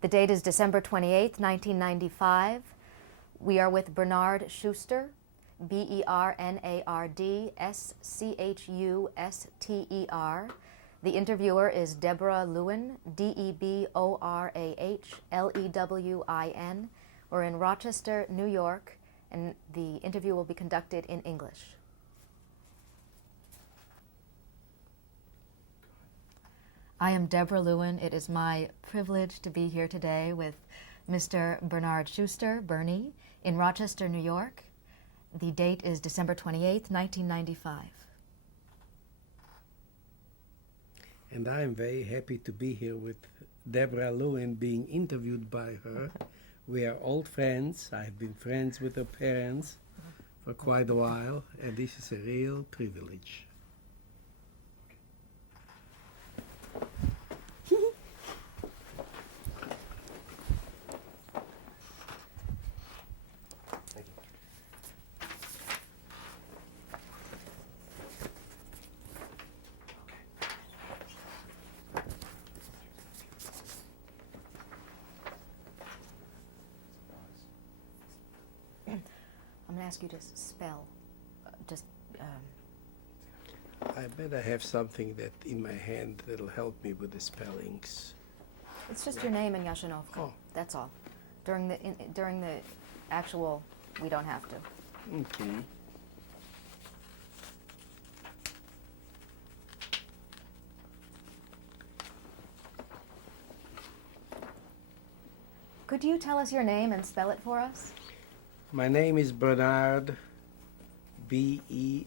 The date is December 28th, 1995. We are with Bernard Schuster, Bernard Schuster. The interviewer is Deborah Lewin, Deborah We're in Rochester, New York, and the interview will be conducted in English. I am Deborah Lewin. It is my privilege to be here today with Mr. Bernard Schuster, Bernie, in Rochester, New York. The date is December 28th, 1995. And I'm very happy to be here with Deborah Lewin, being interviewed by her. We are old friends. I've been friends with her parents for quite a while, and this is a real privilege. I'm going to ask you to spell, I better have something that in my hand that'll help me with the spellings. It's just your name and Yashinovka. Oh. That's all. During the actual, we don't have to. Okay. Could you tell us your name and spell it for us? My name is Bernard, B-E-R-N-A-R-D,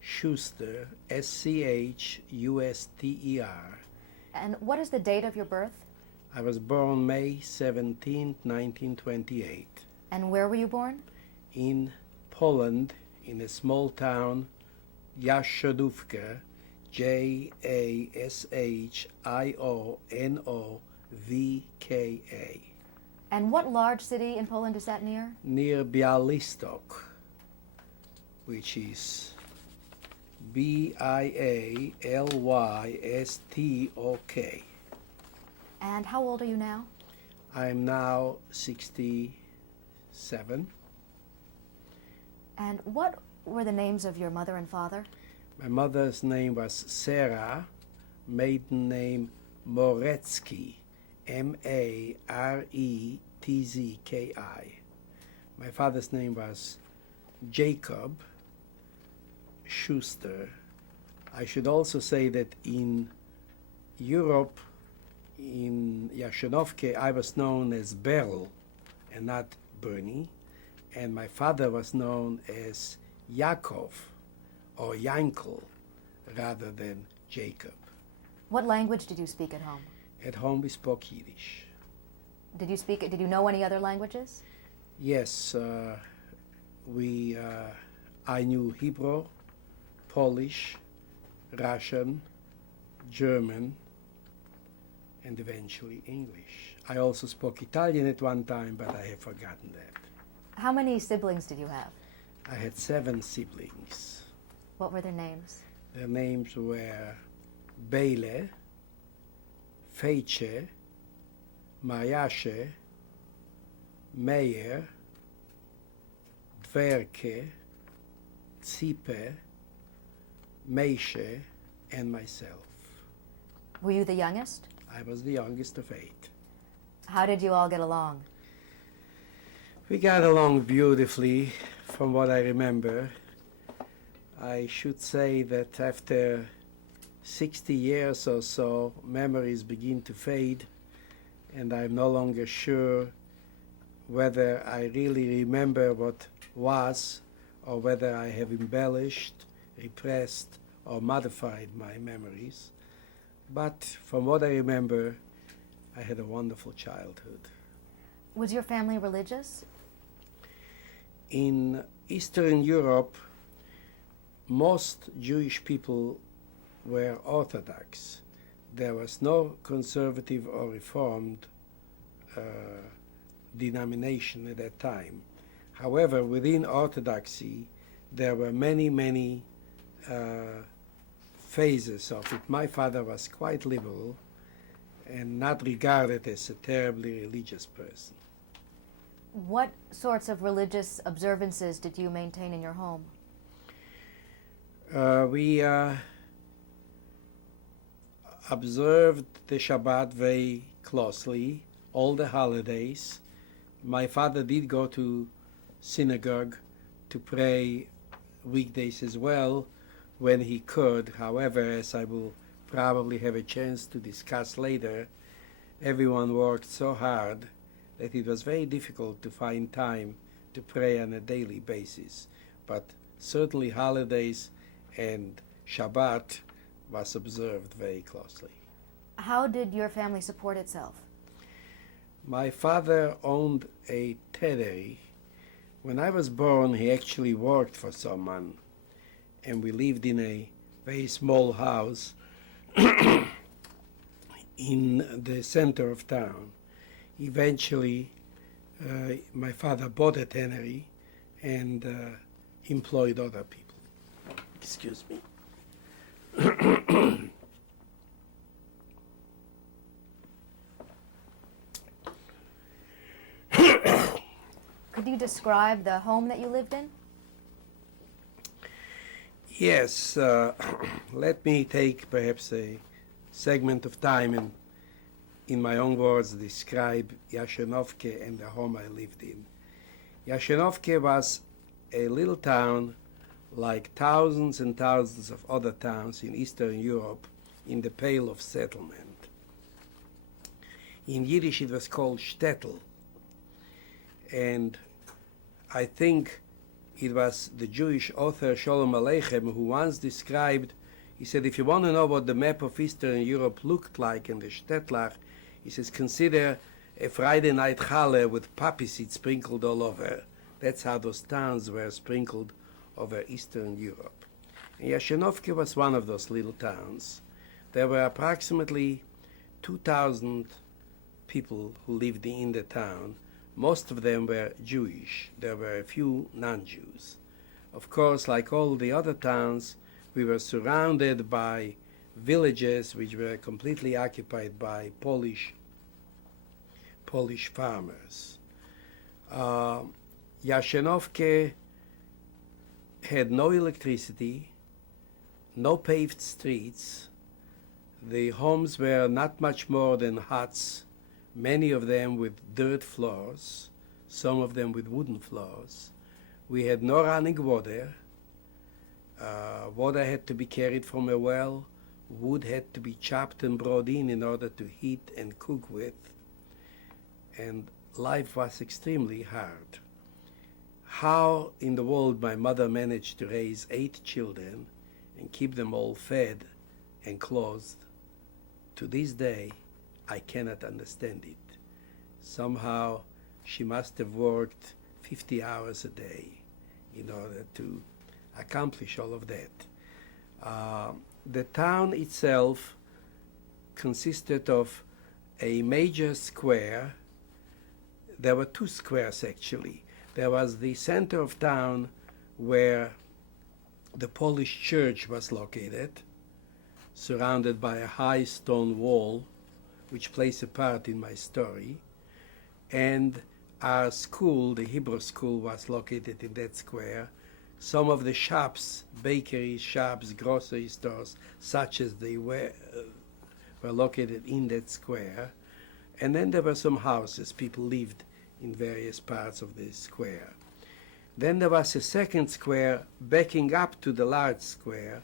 Schuster, S-C-H-U-S-T-E-R. And what is the date of your birth? I was born May 17, 1928, And where were you born? in Poland, in a small town, Jastrzębówka, Jastrzionowka. And what large city in Poland is that near? Near Białystok, which is Białystok. And how old are you now? I'm now 67. And what were the names of your mother and father? My mother's name was Sarah, maiden name Morecki, M-A-R-E-T-Z-K-I. My father's name was Jacob Schuster. I should also say that in Europe, in Jastrzębówka, I was known as Beryl and not Bernie, and my father was known as Yakov or Yankel rather than Jacob. What language did you speak at home? At home we spoke Yiddish. Did you know any other languages? Yes, I knew Hebrew, Polish, Russian, German, and eventually English. I also spoke Italian at one time, but I have forgotten that. How many siblings did you have? I had 7 siblings. What were their names? Their names were Bele, Feice, Mariashe, Meyer, Dverke, Tsipe, Meishe, and myself. Were you the youngest? I was the youngest of 8. How did you all get along? We got along beautifully, from what I remember. I should say that after 60 years or so, memories begin to fade, and I'm no longer sure whether I really remember what was, or whether I have embellished, repressed, or modified my memories. But from what I remember, I had a wonderful childhood. Was your family religious? In Eastern Europe, most Jewish people were Orthodox. There was no conservative or reformed denomination at that time. However, within Orthodoxy, there were many phases of it. My father was quite liberal, and not regarded as a terribly religious person. What sorts of religious observances did you maintain in your home? We observed the Shabbat very closely, all the holidays. My father did go to synagogue to pray weekdays as well when he could. However, as I will probably have a chance to discuss later, everyone worked so hard that it was very difficult to find time to pray on a daily basis. But certainly holidays and Shabbat was observed very closely. How did your family support itself? My father owned a teddery. When I was born, he actually worked for someone, and we lived in a very small house in the center of town. Eventually, my father bought a tannery and employed other people. Excuse me. Could you describe the home that you lived in? Yes, let me take perhaps a segment of time and, in my own words, describe Jashenovke and the home I lived in. Jashenovke was a little town like thousands and thousands of other towns in Eastern Europe in the Pale of Settlement. In Yiddish it was called shtetl, and I think it was the Jewish author Sholem Aleichem who once described, he said, if you want to know what the map of Eastern Europe looked like in the shtetler, he says, consider a Friday night challah with poppy seeds sprinkled all over. That's how those towns were sprinkled over Eastern Europe. And Jashenovke was one of those little towns. There were approximately 2,000 people who lived in the town. Most of them were Jewish. There were a few non-Jews. Of course, like all the other towns, we were surrounded by villages which were completely occupied by Polish farmers. Jashenovke had no electricity, no paved streets. The homes were not much more than huts, many of them with dirt floors, some of them with wooden floors. We had no running water. Water had to be carried from a well. Wood had to be chopped and brought in order to heat and cook with. And life was extremely hard. How in the world my mother managed to raise 8 children and keep them all fed and clothed, to this day, I cannot understand it. Somehow she must have worked 50 hours a day in order to accomplish all of that. The town itself consisted of a major square. There were 2 squares actually. There was the center of town where the Polish church was located, surrounded by a high stone wall, which plays a part in my story. And our school, the Hebrew school, was located in that square. Some of the shops, bakeries, shops, grocery stores, such as they were located in that square. And then there were some houses. People lived in various parts of the square. Then there was a second square backing up to the large square,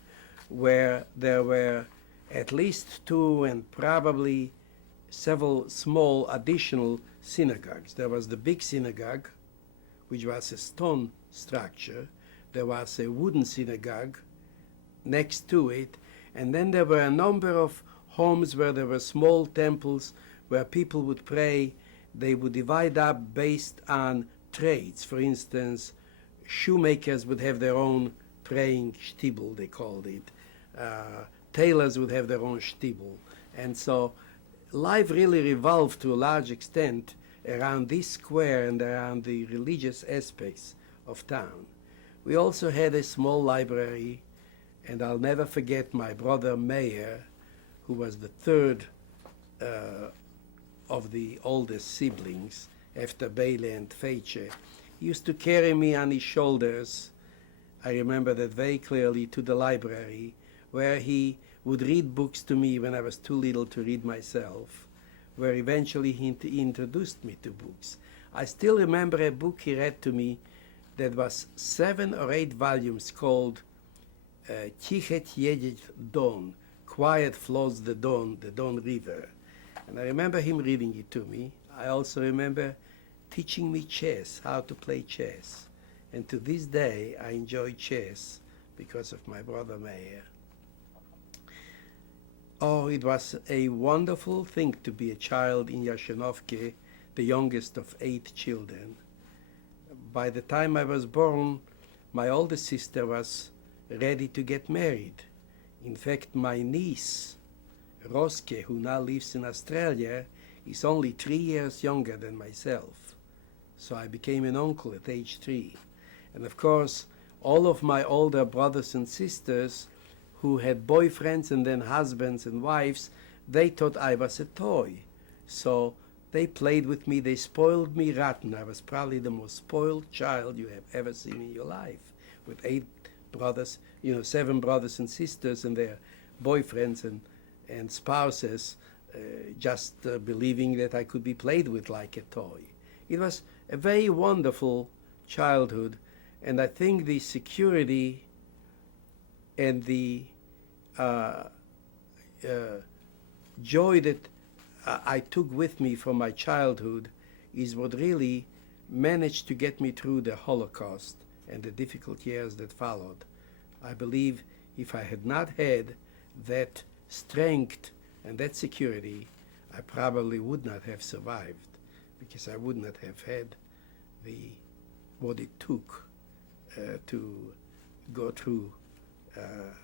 where there were at least 2 and probably several small additional synagogues. There was the big synagogue, which was a stone structure. There was a wooden synagogue next to it, and then there were a number of homes where there were small temples where people would pray. They would divide up based on trades. For instance, shoemakers would have their own praying shtibel, they called it. Tailors would have their own shtibel. And so life really revolved to a large extent around this square and around the religious aspects of town. We also had a small library, and I'll never forget my brother Meir, who was the 3rd of the oldest siblings, after Bailey and Feiche. He used to carry me on his shoulders, I remember that very clearly, to the library, where he would read books to me when I was too little to read myself, where eventually he introduced me to books. I still remember a book he read to me that was 7 or 8 volumes called Tichet Jedzie Don, Quiet Flows the Don River. And I remember him reading it to me. I also remember teaching me chess, how to play chess. And to this day, I enjoy chess because of my brother Meir. Oh, it was a wonderful thing to be a child in Yashenovke, the youngest of 8 children. By the time I was born, my oldest sister was ready to get married. In fact, my niece, Roske, who now lives in Australia, is only 3 years younger than myself. So I became an uncle at age 3. And of course, all of my older brothers and sisters who had boyfriends and then husbands and wives, they thought I was a toy. So they played with me, they spoiled me rotten. I was probably the most spoiled child you have ever seen in your life, with 8 brothers, 7 brothers and sisters and their boyfriends and spouses, just believing that I could be played with like a toy. It was a very wonderful childhood, and I think the security and the joy that I took with me from my childhood is what really managed to get me through the Holocaust and the difficult years that followed. I believe if I had not had that strength and that security, I probably would not have survived, because I would not have had what it took to go through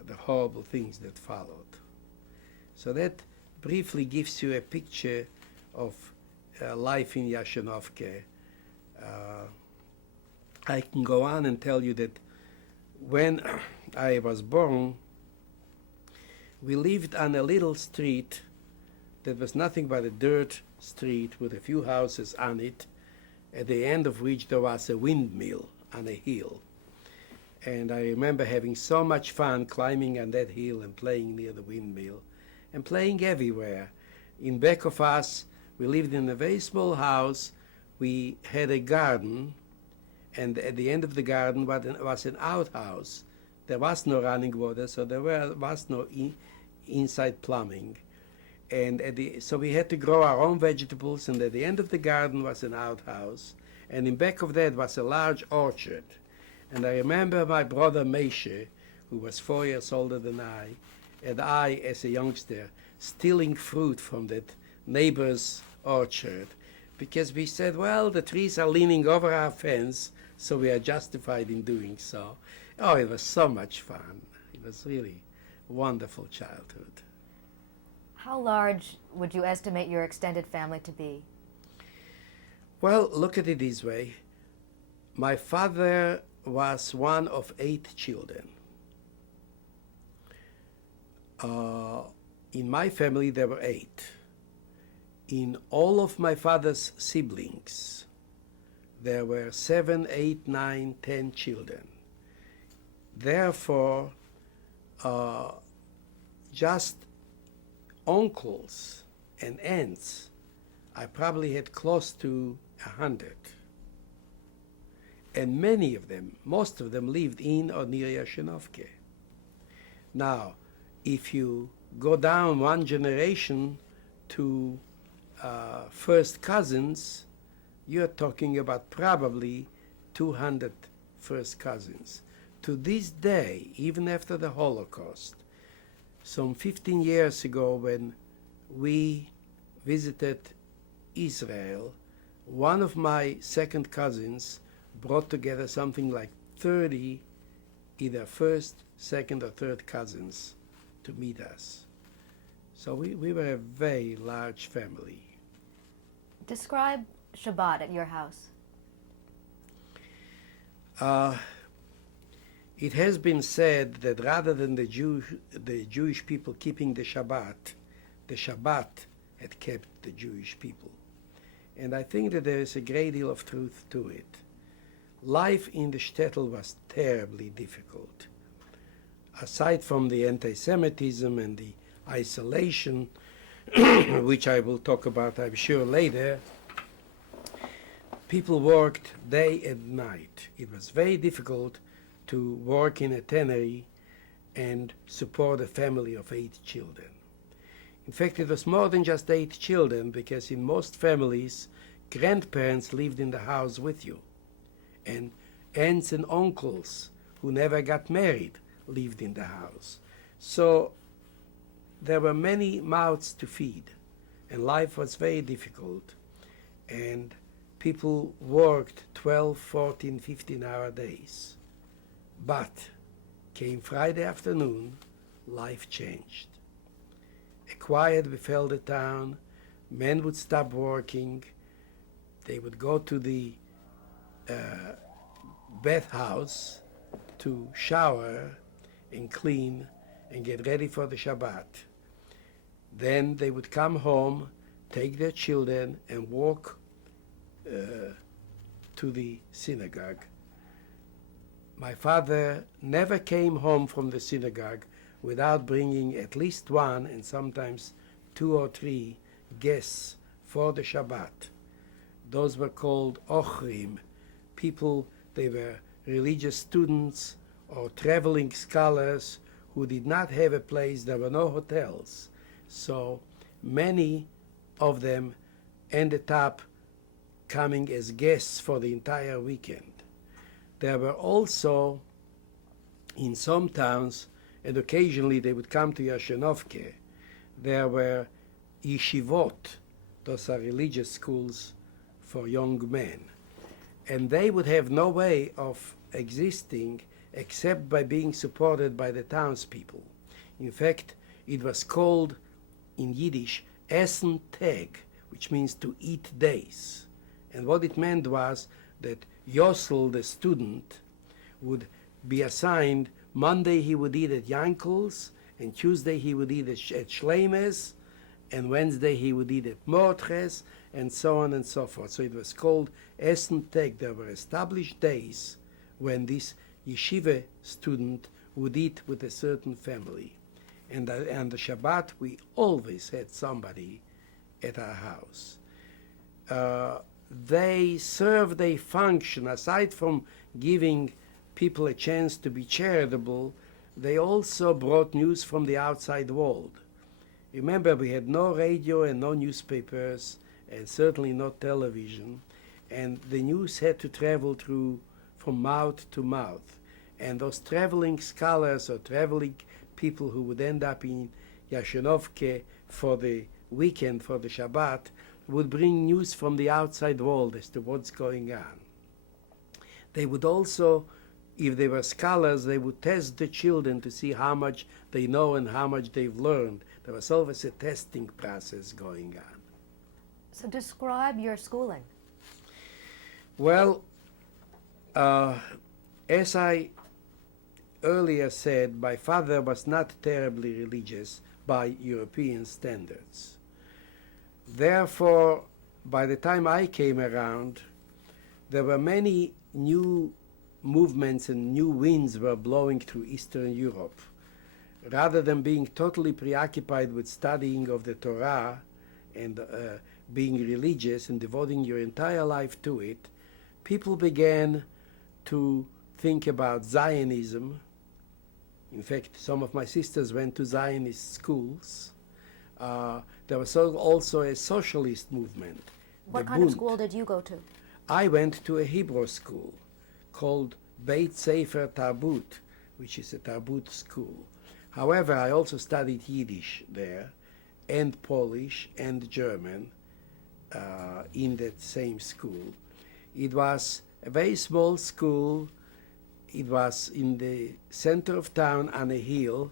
the horrible things that followed. So that briefly gives you a picture of life in Yashenovke. I can go on and tell you that when I was born, we lived on a little street that was nothing but a dirt street with a few houses on it, at the end of which there was a windmill on a hill. And I remember having so much fun climbing on that hill and playing near the windmill and playing everywhere. In back of us, we lived in a very small house. We had a garden, and at the end of the garden was an outhouse. There was no running water, so there was no inside plumbing. And so we had to grow our own vegetables, and at the end of the garden was an outhouse, and in back of that was a large orchard. And I remember my brother Meishe, who was 4 years older than I, and I, as a youngster, stealing fruit from that neighbor's orchard, because we said, well, the trees are leaning over our fence, so we are justified in doing so. Oh, it was so much fun. It was really a wonderful childhood. How large would you estimate your extended family to be? Well, look at it this way. My father was one of 8 children. In my family, there were 8. In all of my father's siblings, there were 7, 8, 9, 10 children. Therefore, just uncles and aunts, I probably had close to 100. And many of them, most of them, lived in or near Yashenovke. Now, if you go down one generation to first cousins, you're talking about probably 200 first cousins. To this day, even after the Holocaust, some 15 years ago when we visited Israel, one of my second cousins brought together something like 30 either first, second, or third cousins to meet us. So we were a very large family. Describe Shabbat at your house. It has been said that rather than the Jewish people keeping the Shabbat had kept the Jewish people. And I think that there is a great deal of truth to it. Life in the shtetl was terribly difficult. Aside from the anti-Semitism and the isolation, which I will talk about, I'm sure, later, people worked day and night. It was very difficult to work in a tannery and support a family of 8 children. In fact, it was more than just 8 children, because in most families, grandparents lived in the house with you, and aunts and uncles who never got married lived in the house. So there were many mouths to feed, and life was very difficult, and people worked 12, 14, 15-hour days. But came Friday afternoon, life changed. A quiet befell the town. Men would stop working. They would go to the bathhouse to shower and clean and get ready for the Shabbat. Then they would come home, take their children, and walk to the synagogue. My father never came home from the synagogue without bringing at least 1 and sometimes 2 or 3 guests for the Shabbat. Those were called ochrim, people, they were religious students or traveling scholars who did not have a place. There were no hotels. So many of them ended up coming as guests for the entire weekend. There were also, in some towns, and occasionally they would come to Yashenovke, there were yeshivot, those are religious schools for young men. And they would have no way of existing except by being supported by the townspeople. In fact, it was called in Yiddish Essen Tag, which means to eat days. And what it meant was that Yossel, the student, would be assigned Monday he would eat at Yankel's, and Tuesday he would eat at Shleimes, and Wednesday he would eat at Mordches, and so on and so forth. So it was called Essen Tag. There were established days when this yeshiva student would eat with a certain family. And on the Shabbat, we always had somebody at our house. They served a function. Aside from giving people a chance to be charitable, they also brought news from the outside world. Remember, we had no radio and no newspapers, and certainly no television, and the news had to travel from mouth to mouth. And those traveling scholars or traveling people who would end up in Yashenovke for the weekend, for the Shabbat, would bring news from the outside world as to what's going on. They would also, if they were scholars, they would test the children to see how much they know and how much they've learned. There was always a testing process going on. So describe your schooling. Well, as I earlier said, my father was not terribly religious by European standards. Therefore, by the time I came around, there were many new movements and new winds were blowing through Eastern Europe. Rather than being totally preoccupied with studying of the Torah and being religious and devoting your entire life to it, people began to think about Zionism. In fact, some of my sisters went to Zionist schools. There was also a socialist movement. What kind of school did you go to? I went to a Hebrew school called Beit Sefer Tarbut, which is a Tarbut school. However, I also studied Yiddish there, and Polish and German in that same school. It was a very small school. It was in the center of town on a hill.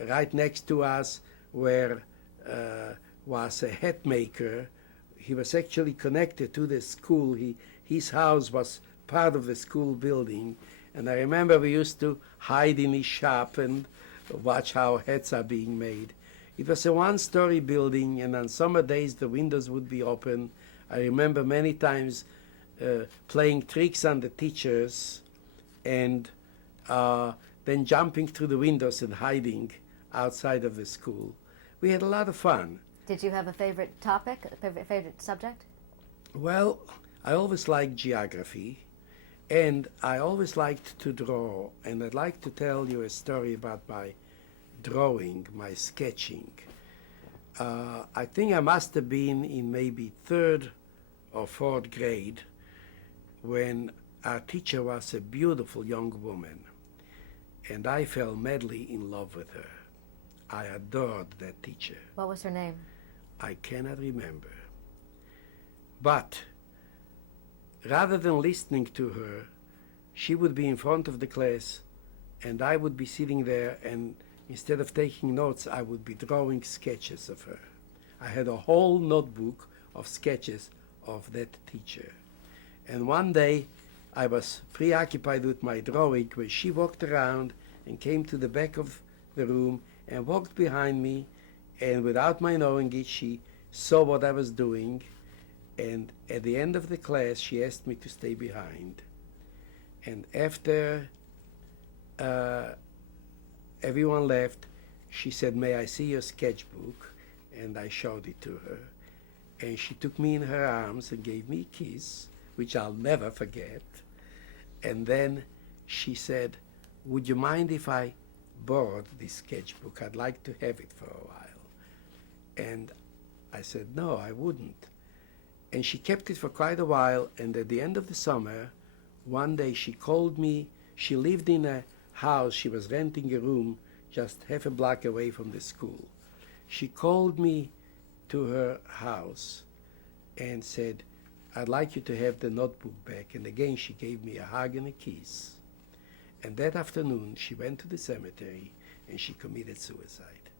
Right next to us where was a hat maker. He was actually connected to the school. His house was part of the school building. And I remember we used to hide in his shop and watch how hats are being made. It was a one-story building, and on summer days the windows would be open. I remember many times playing tricks on the teachers and then jumping through the windows and hiding outside of the school. We had a lot of fun. Did you have a favorite topic, a favorite subject? Well, I always liked geography, and I always liked to draw, and I'd like to tell you a story about my drawing, my sketching. I think I must have been in maybe third or fourth grade when our teacher was a beautiful young woman, and I fell madly in love with her. I adored that teacher. What was her name? I cannot remember. But rather than listening to her, she would be in front of the class and I would be sitting there, and instead of taking notes, I would be drawing sketches of her. I had a whole notebook of sketches of that teacher. And one day I was preoccupied with my drawing when she walked around and came to the back of the room and walked behind me, and without my knowing it, she saw what I was doing, and at the end of the class she asked me to stay behind. And after everyone left, she said, "May I see your sketchbook?" And I showed it to her, and she took me in her arms and gave me a kiss, which I'll never forget. And then she said, "Would you mind if I borrowed this sketchbook? I'd like to have it for a while." And I said, "No, I wouldn't." And she kept it for quite a while, and at the end of the summer, one day she called me. She lived in a house. She was renting a room just half a block away from the school. She called me to her house and said, "I'd like you to have the notebook back." And again she gave me a hug and a kiss. And that afternoon she went to the cemetery and she committed suicide.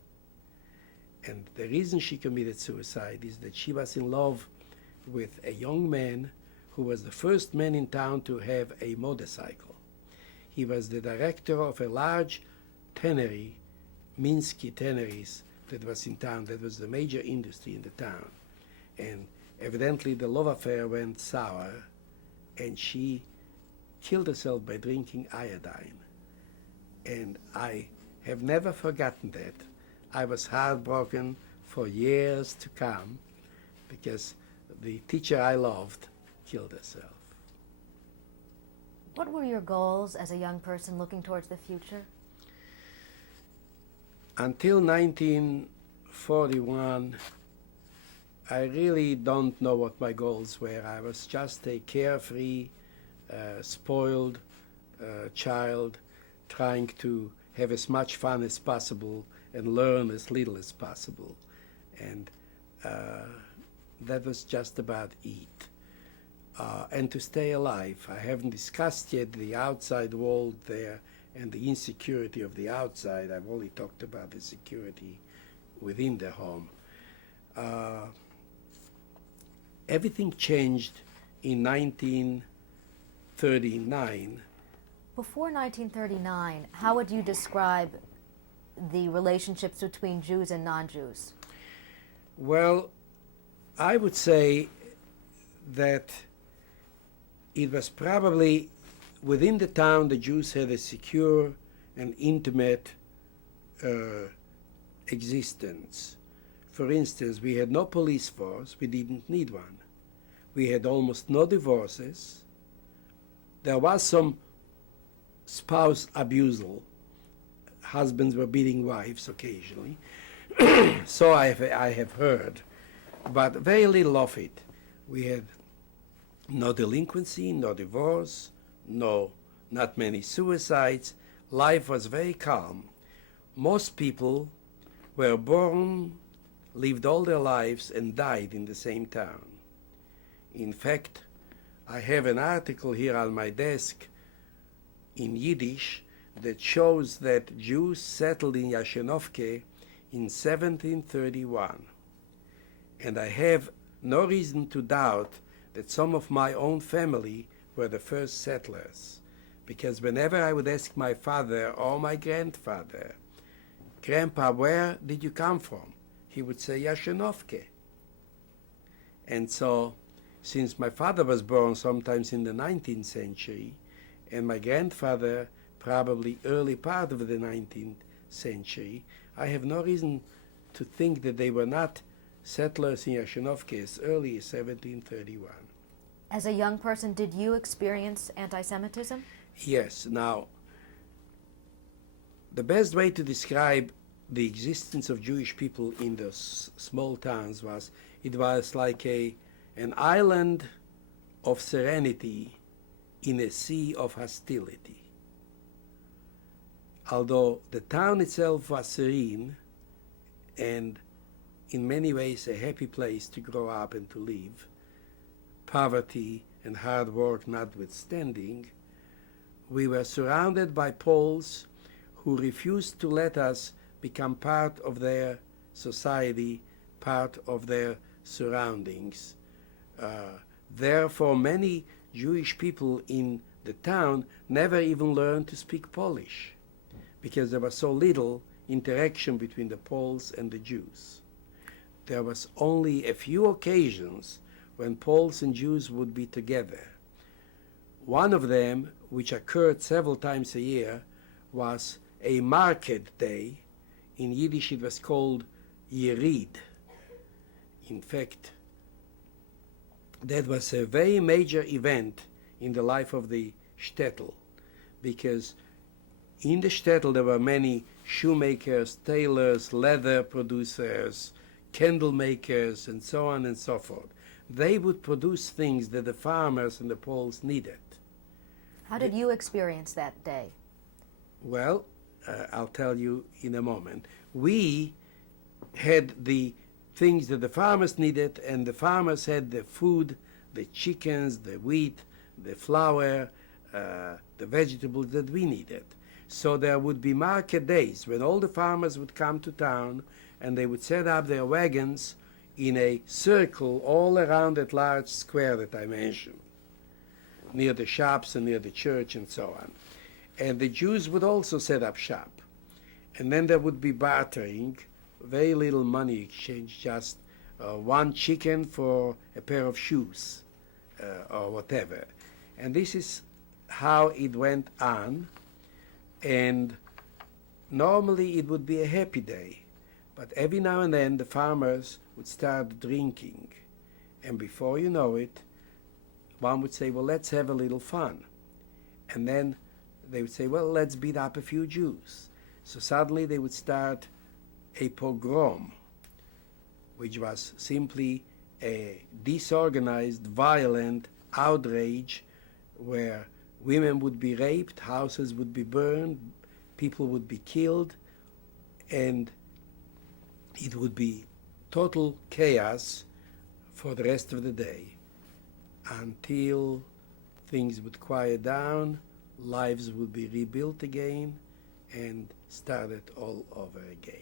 And the reason she committed suicide is that she was in love with a young man who was the first man in town to have a motorcycle. He was the director of a large tannery, Minsky Tanneries, that was in town. That was the major industry in the town. And evidently the love affair went sour, and she killed herself by drinking iodine. And I have never forgotten that. I was heartbroken for years to come because the teacher I loved killed herself. What were your goals as a young person looking towards the future? Until 1941, I really don't know what my goals were. I was just a carefree, spoiled child trying to have as much fun as possible and learn as little as possible. And that was just about it. And to stay alive. I haven't discussed yet the outside world there and the insecurity of the outside. I've only talked about the security within the home. Everything changed in 1939. Before 1939, how would you describe the relationships between Jews and non-Jews? Well, I would say that it was probably within the town the Jews had a secure and intimate existence. For instance, we had no police force. We didn't need one. We had almost no divorces. There was some spouse abusal. Husbands were beating wives occasionally. So I have heard, but very little of it. We had no delinquency, no divorce, not many suicides. Life was very calm. Most people were born, lived all their lives, and died in the same town. In fact, I have an article here on my desk in Yiddish that shows that Jews settled in Yashenovke in 1731. And I have no reason to doubt that some of my own family were the first settlers, because whenever I would ask my father or my grandfather Grandpa, where did you come from? He would say, Yashinovke. And so, since my father was born sometimes in the 19th century, and my grandfather probably early part of the 19th century, I have no reason to think that they were not settlers in Yashinovke as early as 1731. As a young person, did you experience anti-Semitism? Yes. Now, the best way to describe the existence of Jewish people in those small towns was it was like an island of serenity in a sea of hostility. Although the town itself was serene and in many ways a happy place to grow up and to live, poverty and hard work notwithstanding, we were surrounded by Poles who refused to let us become part of their society, part of their surroundings. Therefore, many Jewish people in the town never even learned to speak Polish because there was so little interaction between the Poles and the Jews. There was only a few occasions when Poles and Jews would be together. One of them, which occurred several times a year, was a market day. In Yiddish it was called Yerid. In fact, that was a very major event in the life of the shtetl, because in the shtetl there were many shoemakers, tailors, leather producers, candle makers, and so on and so forth. They would produce things that the farmers and the Poles needed. How did you experience that day? Well, I'll tell you in a moment. We had the things that the farmers needed, and the farmers had the food, the chickens, the wheat, the flour, the vegetables that we needed. So there would be market days when all the farmers would come to town and they would set up their wagons in a circle all around that large square that I mentioned, near the shops and near the church and so on. And the Jews would also set up shop. And then there would be bartering, very little money exchange, just one chicken for a pair of shoes or whatever. And this is how it went on. And normally it would be a happy day. But every now and then the farmers would start drinking. And before you know it, one would say, well, let's have a little fun. And then they would say, well, let's beat up a few Jews. So suddenly they would start a pogrom, which was simply a disorganized, violent outrage where women would be raped, houses would be burned, people would be killed, and it would be total chaos for the rest of the day until things would quiet down, lives would be rebuilt again, and started all over again.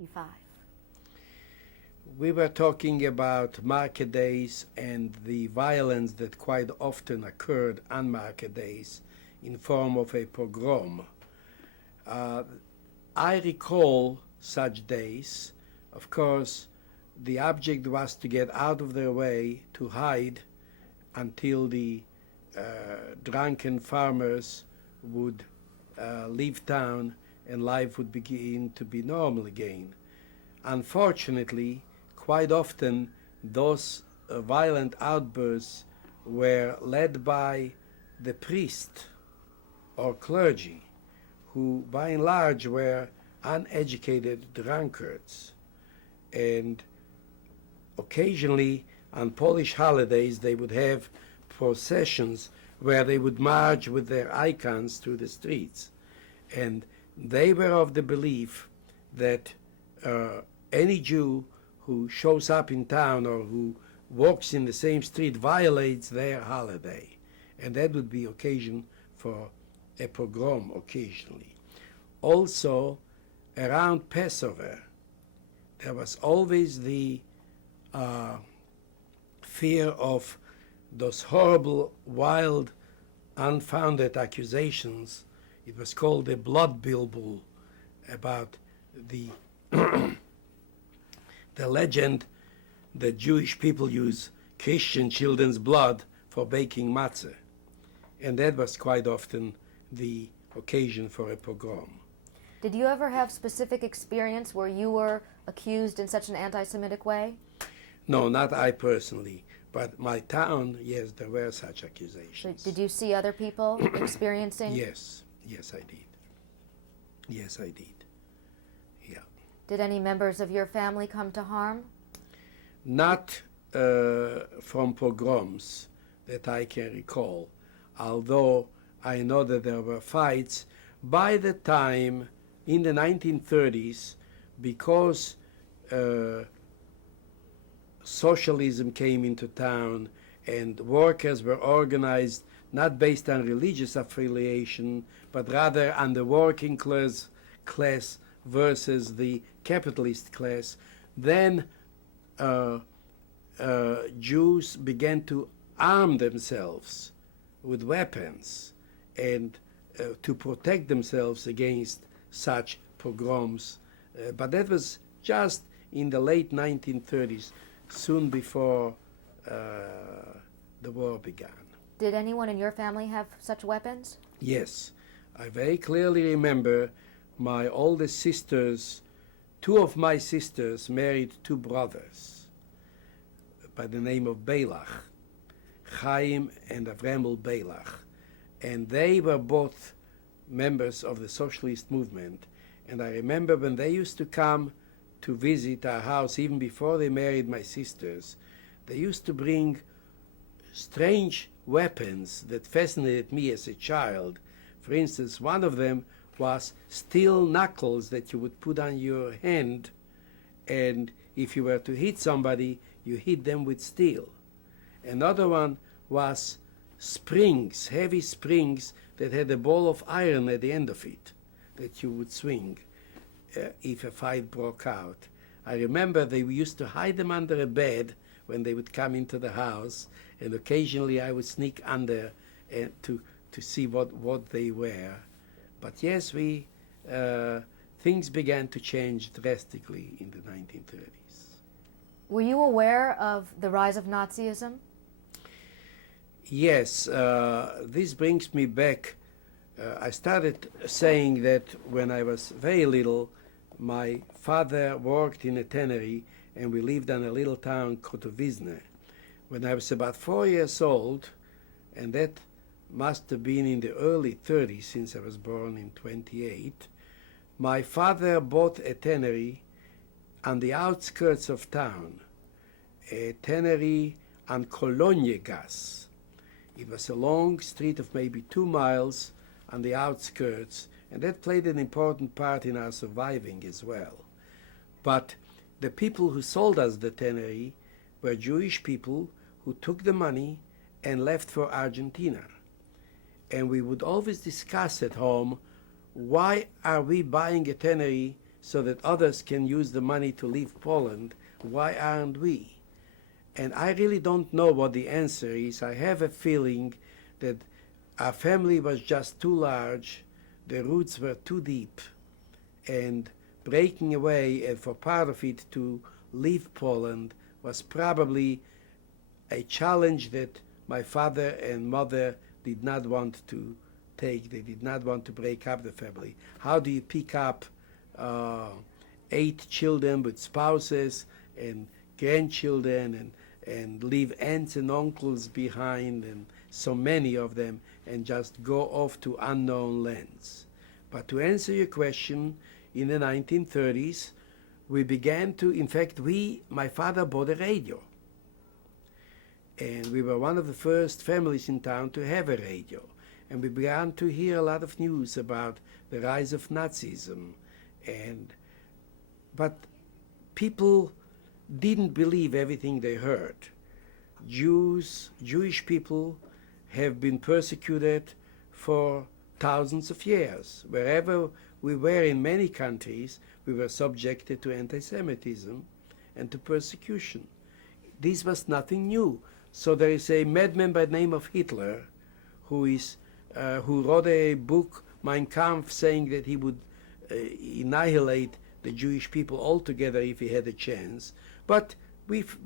B5. We were talking about market days and the violence that quite often occurred on market days in form of a pogrom. I recall such days. Of course, the object was to get out of their way, to hide until the drunken farmers would leave town and life would begin to be normal again. Unfortunately, quite often those violent outbursts were led by the priest or clergy, who by and large were uneducated drunkards. And occasionally on Polish holidays they would have processions where they would march with their icons through the streets. And they were of the belief that any Jew who shows up in town or who walks in the same street violates their holiday. And that would be occasion for a pogrom occasionally. also around Passover, there was always the fear of those horrible, wild, unfounded accusations. It was called the blood bilbul, about the the legend that Jewish people use Christian children's blood for baking matzah. And that was quite often the occasion for a pogrom. Did you ever have specific experience where you were accused in such an anti-Semitic way? No, not I personally, but my town, yes, there were such accusations. Did you see other people experiencing? Yes, I did. Yes, I did. Yeah. Did any members of your family come to harm? Not from pogroms that I can recall, although I know that there were fights by the time in the 1930s, because socialism came into town and workers were organized not based on religious affiliation, but rather on the working class versus the capitalist class. Then Jews began to arm themselves with weapons and to protect themselves against such pogroms. But that was just in the late 1930s, soon before the war began. Did anyone in your family have such weapons? Yes, I very clearly remember my oldest sisters, two of my sisters married two brothers by the name of Beilach, Chaim and Avremel Beilach. And they were both members of the socialist movement. And I remember when they used to come to visit our house, even before they married my sisters, they used to bring strange weapons that fascinated me as a child. For instance, one of them was steel knuckles that you would put on your hand, and if you were to hit somebody, you hit them with steel. Another one was springs, heavy springs that had a ball of iron at the end of it that you would swing if a fight broke out. I remember they used to hide them under a bed when they would come into the house, and occasionally I would sneak under to see what they were. But yes, things began to change drastically in the 1930s. Were you aware of the rise of Nazism? Yes, this brings me back. I started saying that when I was very little, my father worked in a tannery, and we lived in a little town, Kotovizne. When I was about 4 years old, and that must have been in the early 30s, since I was born in 28, my father bought a tannery on the outskirts of town, a tannery on Kolonjegas. It was a long street of maybe 2 miles on the outskirts, and that played an important part in our surviving as well. But the people who sold us the tannery were Jewish people who took the money and left for Argentina. And we would always discuss at home, why are we buying a tannery so that others can use the money to leave Poland? Why aren't we? And I really don't know what the answer is. I have a feeling that our family was just too large, the roots were too deep, and breaking away and for part of it to leave Poland was probably a challenge that my father and mother did not want to take. They did not want to break up the family. How do you pick up 8 children with spouses and grandchildren and leave aunts and uncles behind, and so many of them, and just go off to unknown lands? But to answer your question, in the 1930s, we began to, in fact, my father bought a radio. And we were one of the first families in town to have a radio. And we began to hear a lot of news about the rise of Nazism. But people didn't believe everything they heard. Jewish people have been persecuted for thousands of years. Wherever we were in many countries, we were subjected to anti-Semitism and to persecution. This was nothing new. So there is a madman by the name of Hitler who wrote a book, Mein Kampf, saying that he would annihilate the Jewish people altogether if he had a chance. But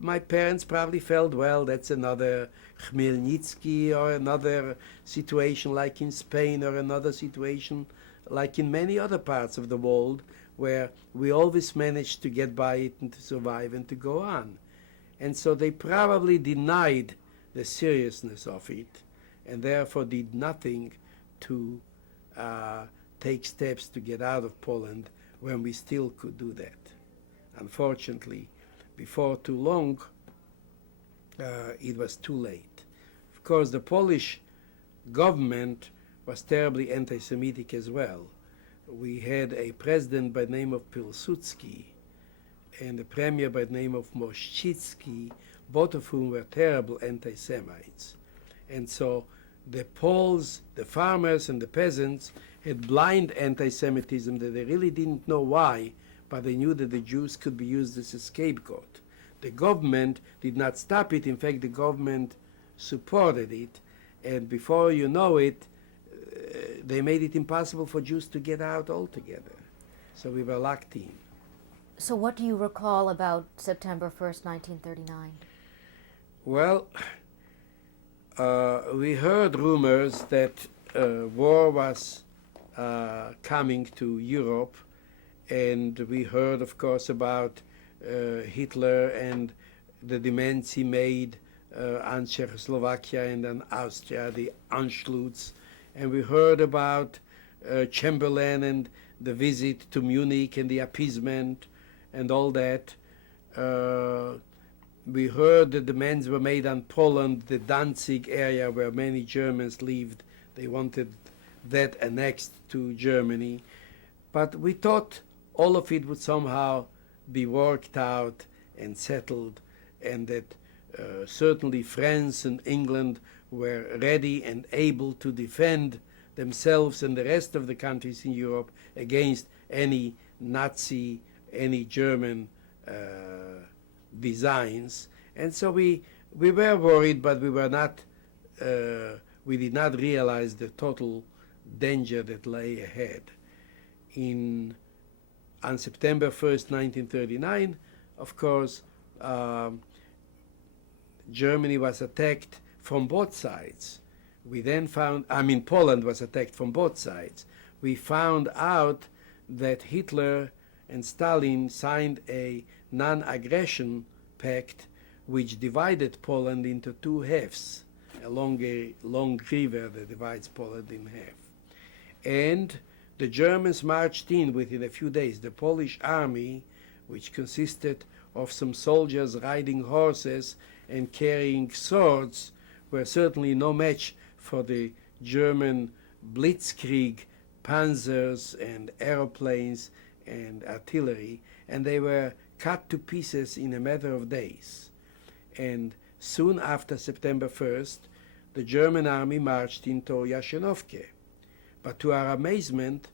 my parents probably felt, well, that's another Khmelnytsky or another situation like in Spain or another situation like in many other parts of the world where we always managed to get by it and to survive and to go on. And so they probably denied the seriousness of it and therefore did nothing to take steps to get out of Poland when we still could do that. Unfortunately, before too long, it was too late. Of course, the Polish government was terribly anti-Semitic as well. We had a president by the name of Pilsudski and a premier by the name of Mościcki, both of whom were terrible anti-Semites. And so the Poles, the farmers and the peasants had blind anti-Semitism that they really didn't know why, but they knew that the Jews could be used as a scapegoat. The government did not stop it. In fact, the government supported it. And before you know it, they made it impossible for Jews to get out altogether. So we were locked in. So what do you recall about September 1st, 1939? Well, we heard rumors that war was coming to Europe, and we heard, of course, about Hitler and the demands he made on Czechoslovakia and on Austria, the Anschluss, and we heard about Chamberlain and the visit to Munich and the appeasement and all that. We heard the demands were made on Poland, the Danzig area where many Germans lived. They wanted that annexed to Germany. But we thought all of it would somehow be worked out and settled, and that certainly France and England were ready and able to defend themselves and the rest of the countries in Europe against any Nazi, any German designs. And so we were worried, but we were not, we did not realize the total danger that lay ahead. On September 1st, 1939, of course, Germany was attacked from both sides. We then found, Poland was attacked from both sides. We found out that Hitler and Stalin signed a non-aggression pact which divided Poland into two halves, along a long river that divides Poland in half. And the Germans marched in within a few days. The Polish army, which consisted of some soldiers riding horses and carrying swords, were certainly no match for the German blitzkrieg panzers and aeroplanes and artillery, and they were cut to pieces in a matter of days. And soon after September 1st, the German army marched into Jastrzębie. But to our amazement,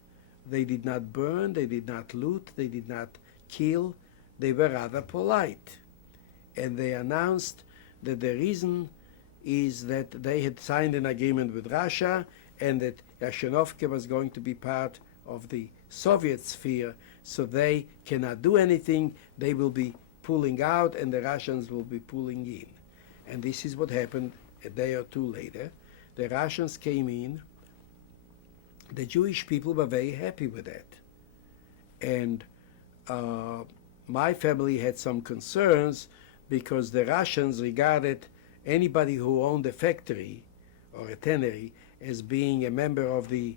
they did not burn, they did not loot, they did not kill, they were rather polite. And they announced that the reason is that they had signed an agreement with Russia and that Jastrzębie was going to be part of the Soviet sphere, so they cannot do anything, they will be pulling out and the Russians will be pulling in. And this is what happened a day or two later. The Russians came in. The Jewish people were very happy with that. And my family had some concerns because the Russians regarded anybody who owned a factory or a tannery as being a member of the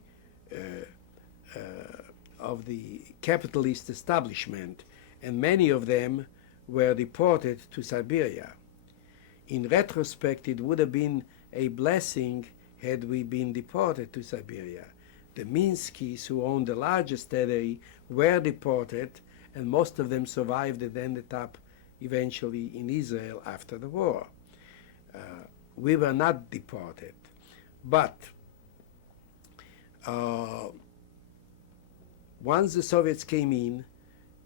capitalist establishment, and many of them were deported to Siberia. In retrospect, it would have been a blessing had we been deported to Siberia. The Minskys, who owned the largest tannery, were deported, and most of them survived and ended up eventually in Israel after the war. We were not deported, but once the Soviets came in,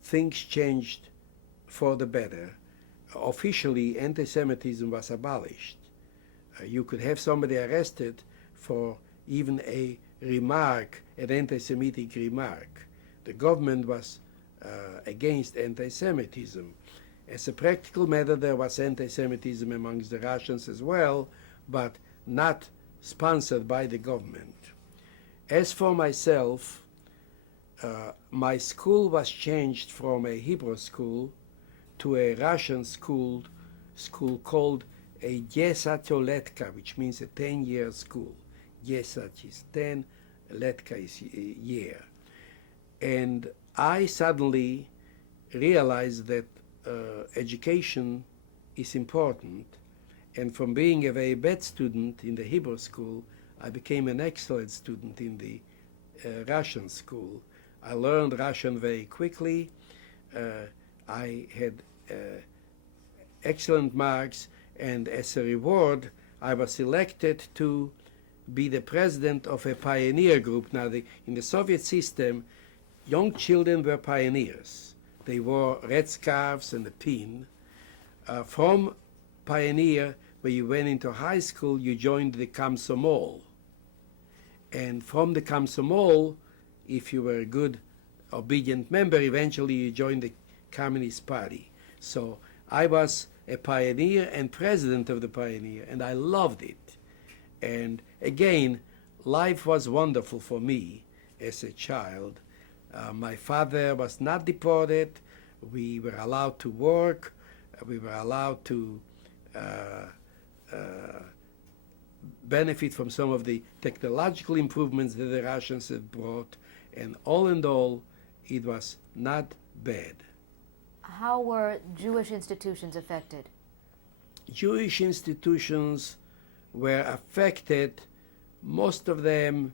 things changed for the better. Officially, anti-Semitism was abolished. You could have somebody arrested for even a remark, an anti-Semitic remark. The government was against anti-Semitism. As a practical matter, there was anti-Semitism amongst the Russians as well, but not sponsored by the government. As for myself, my school was changed from a Hebrew school to a Russian school called a Desatoletka, which means a 10-year school. Desat is 10, Letka is year. And I suddenly realized that education is important, and from being a very bad student in the Hebrew school, I became an excellent student in the Russian school. I learned Russian very quickly. I had excellent marks, and as a reward, I was elected to be the president of a pioneer group. Now, in the Soviet system, young children were pioneers. They wore red scarves and a pin. From pioneer, when you went into high school, you joined the Komsomol. And from the Komsomol, if you were a good, obedient member, eventually you joined the Communist Party. So I was a pioneer and president of the pioneer, and I loved it. And again, life was wonderful for me as a child. My father was not deported. We were allowed to work. We were allowed to benefit from some of the technological improvements that the Russians had brought. And all in all, it was not bad. How were Jewish institutions affected? Jewish institutions were affected, most of them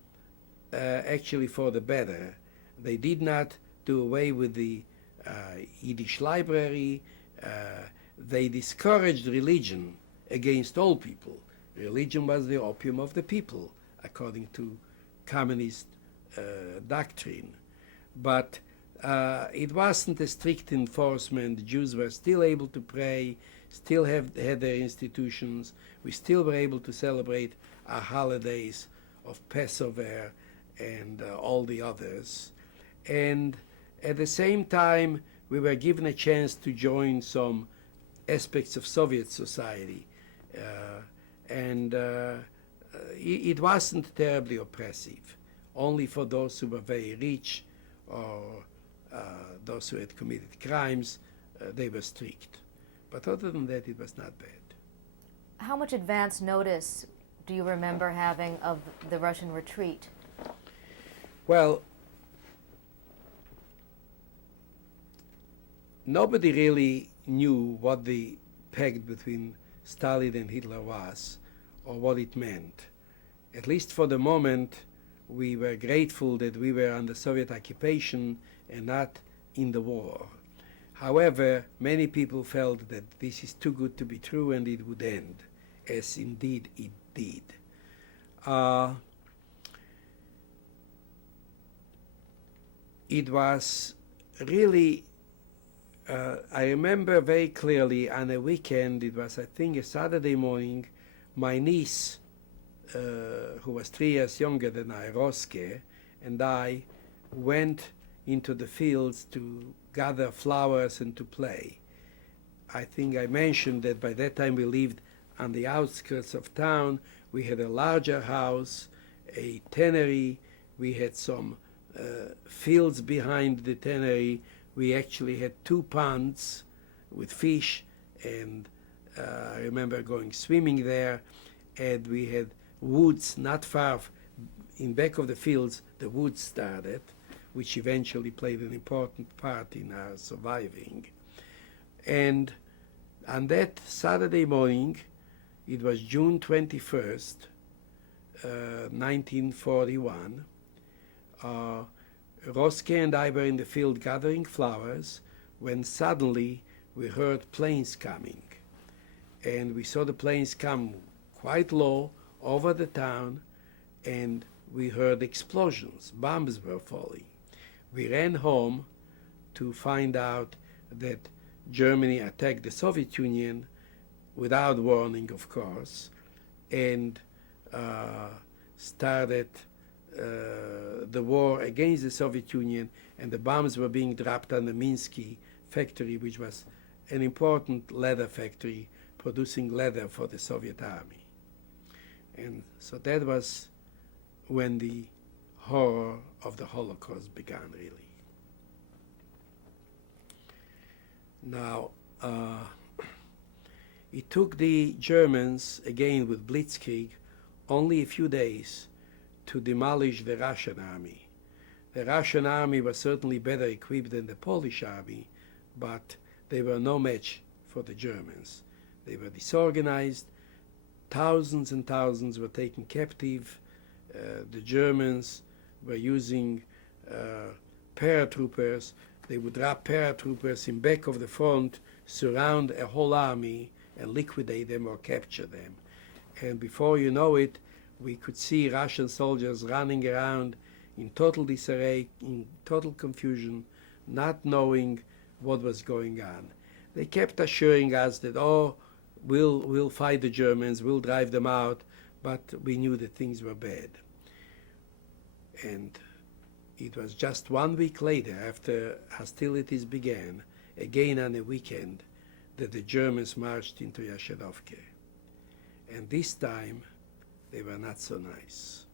actually for the better. They did not do away with the Yiddish library. They discouraged religion against all people. Religion was the opium of the people, according to communist doctrine. But it wasn't a strict enforcement. The Jews were still able to pray, still had their institutions. We still were able to celebrate our holidays of Passover and all the others. And at the same time, we were given a chance to join some aspects of Soviet society. It wasn't terribly oppressive, only for those who were very rich or those who had committed crimes, they were strict. But other than that, it was not bad. How much advance notice do you remember having of the Russian retreat? Well, nobody really knew what the pact between Stalin and Hitler was, or what it meant. At least for the moment, we were grateful that we were under Soviet occupation and not in the war. However, many people felt that this is too good to be true and it would end, as indeed it did. It was really, I remember very clearly on a weekend, it was I think a Saturday morning, my niece, who was 3 years younger than I, Roske, and I went into the fields to gather flowers and to play. I think I mentioned that by that time we lived on the outskirts of town. We had a larger house, a tannery. We had some fields behind the tannery. We actually had 2 ponds with fish, and I remember going swimming there. And we had woods not far in back of the fields. The woods started, which eventually played an important part in our surviving. And on that Saturday morning, it was June 21st, 1941, Roske and I were in the field gathering flowers when suddenly we heard planes coming. And we saw the planes come quite low over the town, and we heard explosions. Bombs were falling. We ran home to find out that Germany attacked the Soviet Union without warning, of course, and started the war against the Soviet Union, and the bombs were being dropped on the Minsky factory, which was an important leather factory producing leather for the Soviet army. And so that was when the horror of the Holocaust began, really. Now, it took the Germans, again with Blitzkrieg, only a few days to demolish the Russian army. The Russian army was certainly better equipped than the Polish army, but they were no match for the Germans. They were disorganized. Thousands and thousands were taken captive. The Germans were using paratroopers. They would drop paratroopers in back of the front, surround a whole army, and liquidate them or capture them. And before you know it, we could see Russian soldiers running around in total disarray, in total confusion, not knowing what was going on. They kept assuring us that, oh, we'll fight the Germans, we'll drive them out, but we knew that things were bad. And it was just 1 week later, after hostilities began, again on a weekend, that the Germans marched into Yashenovke. And this time, they were not so nice.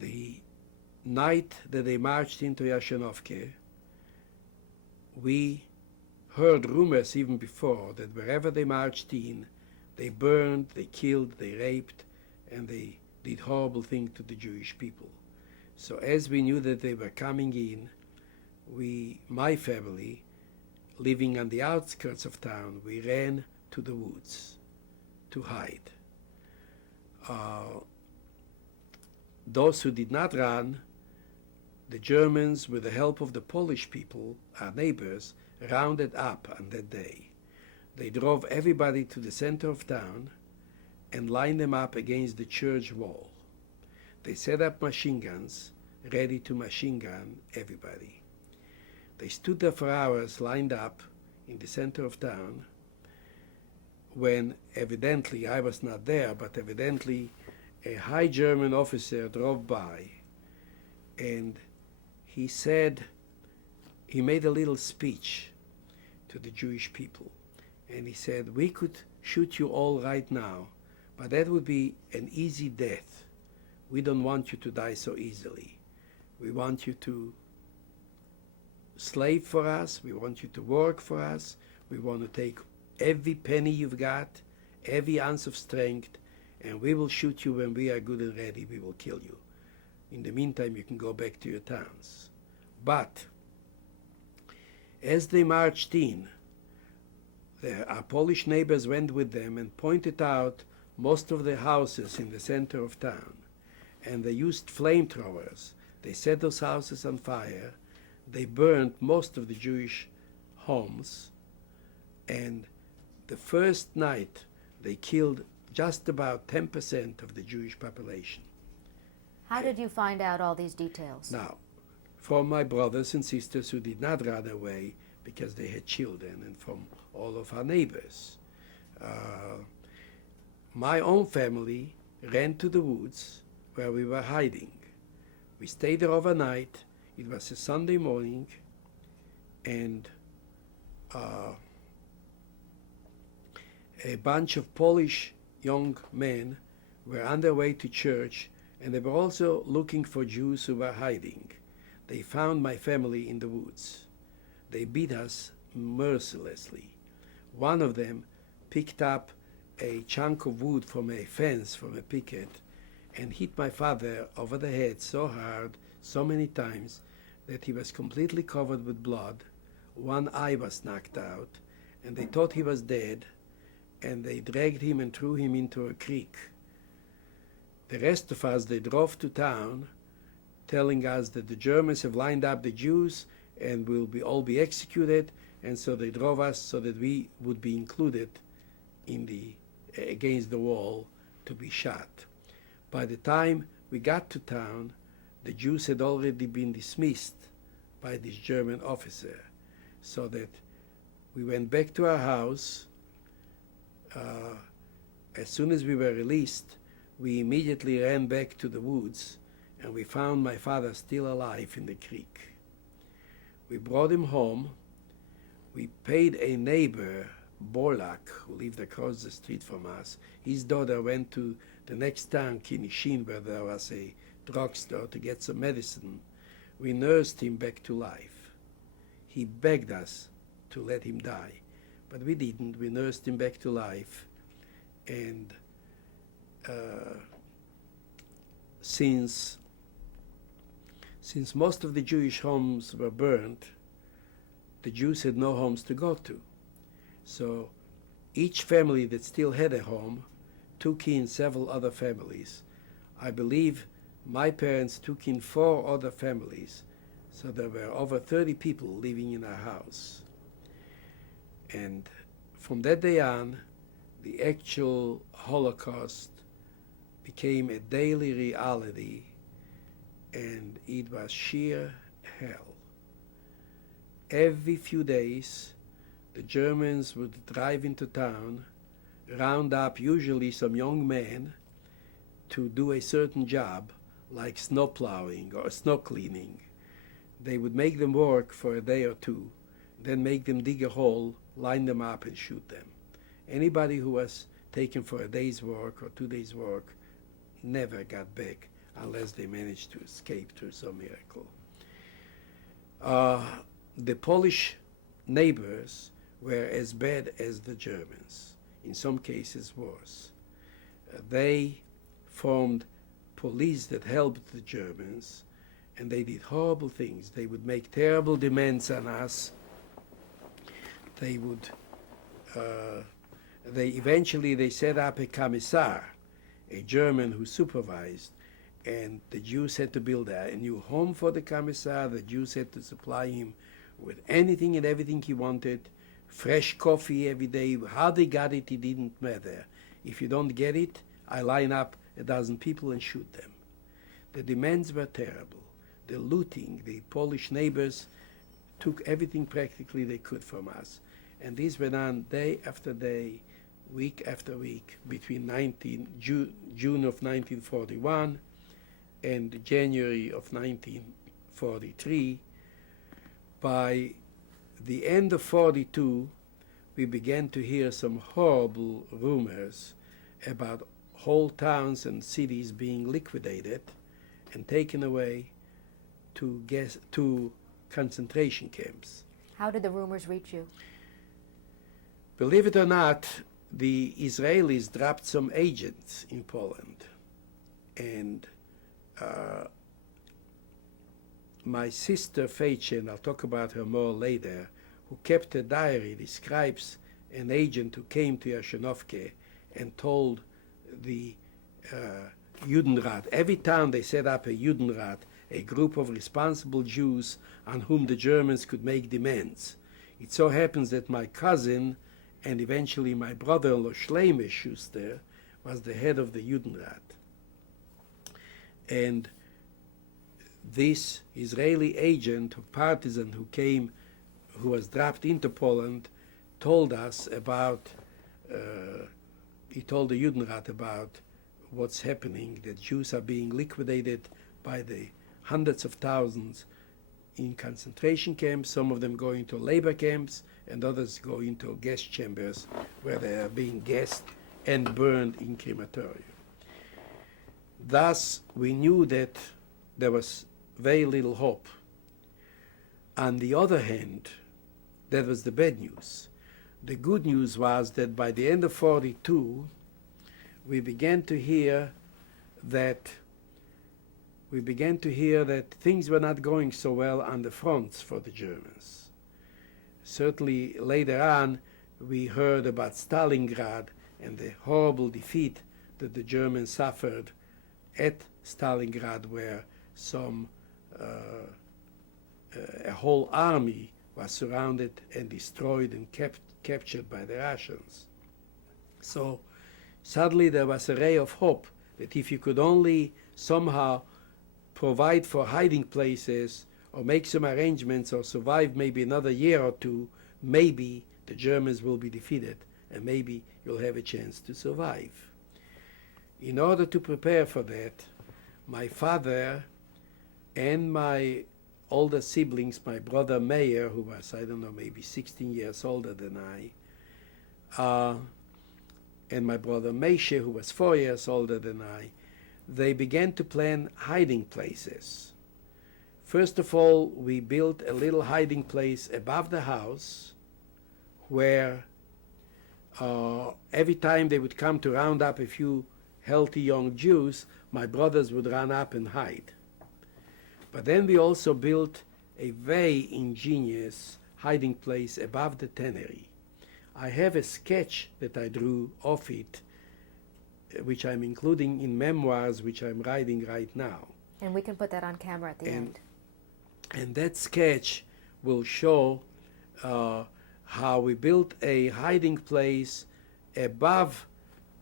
The night that they marched into Yashenovke, we heard rumors even before that wherever they marched in, they burned, they killed, they raped, and they did horrible things to the Jewish people. So as we knew that they were coming in, my family, living on the outskirts of town, we ran to the woods to hide. Those who did not run, the Germans, with the help of the Polish people, our neighbors, rounded up on that day. They drove everybody to the center of town and lined them up against the church wall. They set up machine guns, ready to machine gun everybody. They stood there for hours lined up in the center of town when evidently, I was not there, but evidently a high German officer drove by and he made a little speech to the Jewish people. And he said, we could shoot you all right now, but that would be an easy death. We don't want you to die so easily. We want you to slave for us. We want you to work for us. We want to take every penny you've got, every ounce of strength, and we will shoot you when we are good and ready. We will kill you. In the meantime, you can go back to your towns. But as they marched in, our Polish neighbors went with them and pointed out most of the houses in the center of town. And they used flamethrowers. They set those houses on fire. They burned most of the Jewish homes. And the first night, they killed just about 10% of the Jewish population. How did you find out all these details? Now, from my brothers and sisters who did not run away because they had children, and from all of our neighbors. My own family ran to the woods where we were hiding. We stayed there overnight. It was a Sunday morning, and a bunch of Polish young men were on their way to church, and they were also looking for Jews who were hiding. They found my family in the woods. They beat us mercilessly. One of them picked up a chunk of wood from a fence, from a picket, and hit my father over the head so hard, so many times, that he was completely covered with blood. One eye was knocked out, and they thought he was dead, and they dragged him and threw him into a creek. The rest of us, they drove to town, telling us that the Germans have lined up the Jews and will all be executed, and so they drove us so that we would be included in against the wall to be shot. By the time we got to town, the Jews had already been dismissed by this German officer, so that we went back to our house. As soon as we were released, we immediately ran back to the woods, and we found my father still alive in the creek. We brought him home. We paid a neighbor, Bolak, who lived across the street from us. His daughter went to the next town, Kinishin, where there was a drugstore, to get some medicine. We nursed him back to life. He begged us to let him die, but we didn't. We nursed him back to life. And since most of the Jewish homes were burned, the Jews had no homes to go to. So each family that still had a home took in several other families. I believe my parents took in 4 other families, so there were over 30 people living in our house. And from that day on, the actual Holocaust became a daily reality, and it was sheer hell. Every few days, the Germans would drive into town, round up usually some young man to do a certain job, like snow plowing or snow cleaning. They would make them work for a day or two, then make them dig a hole, line them up, and shoot them. Anybody who was taken for a day's work or 2 days' work never got back unless they managed to escape through some miracle. The Polish neighbors were as bad as the Germans, in some cases worse. They formed police that helped the Germans, and they did horrible things. They would make terrible demands on us. They would Eventually set up a commissar, a German who supervised, and the Jews had to build a new home for the commissar. The Jews had to supply him with anything and everything he wanted, fresh coffee every day. How they got it, it didn't matter. If you don't get it, I line up a dozen people and shoot them. The demands were terrible. The looting, the Polish neighbors took everything practically they could from us. And this went on day after day, week after week, between June of 1941 and January of 1943. By the end of 42, we began to hear some horrible rumors about whole towns and cities being liquidated and taken away to concentration camps. How did the rumors reach you? Believe it or not, the Israelis dropped some agents in Poland, and my sister Feiche, and I'll talk about her more later, who kept a diary, describes an agent who came to Jastrzębie and told the Judenrat. Every town they set up a Judenrat, a group of responsible Jews on whom the Germans could make demands. It so happens that my cousin and eventually my brother-in-law Shlomo Schuster was the head of the Judenrat. And this Israeli agent, partisan who was dropped into Poland, told us about, he told the Judenrat about what's happening, that Jews are being liquidated by the hundreds of thousands in concentration camps, some of them going to labor camps, and others go into gas chambers where they are being gassed and burned in crematorium. Thus, we knew that there was very little hope. On the other hand, that was the bad news. The good news was that by the end of 42, we began to hear that things were not going so well on the fronts for the Germans. Certainly later on, we heard about Stalingrad and the horrible defeat that the Germans suffered at Stalingrad, where a whole army was surrounded and destroyed and captured by the Russians. So suddenly there was a ray of hope that if you could only somehow provide for hiding places or make some arrangements or survive maybe another year or two, maybe the Germans will be defeated and maybe you'll have a chance to survive. In order to prepare for that, my father and my older siblings, my brother Meyer, who was, I don't know, maybe 16 years older than I, and my brother Meishe, who was 4 years older than I, they began to plan hiding places. First of all, we built a little hiding place above the house where every time they would come to round up a few healthy young Jews, my brothers would run up and hide. But then we also built a very ingenious hiding place above the tannery. I have a sketch that I drew of it, which I'm including in memoirs, which I'm writing right now. And we can put that on camera at the end. And that sketch will show how we built a hiding place above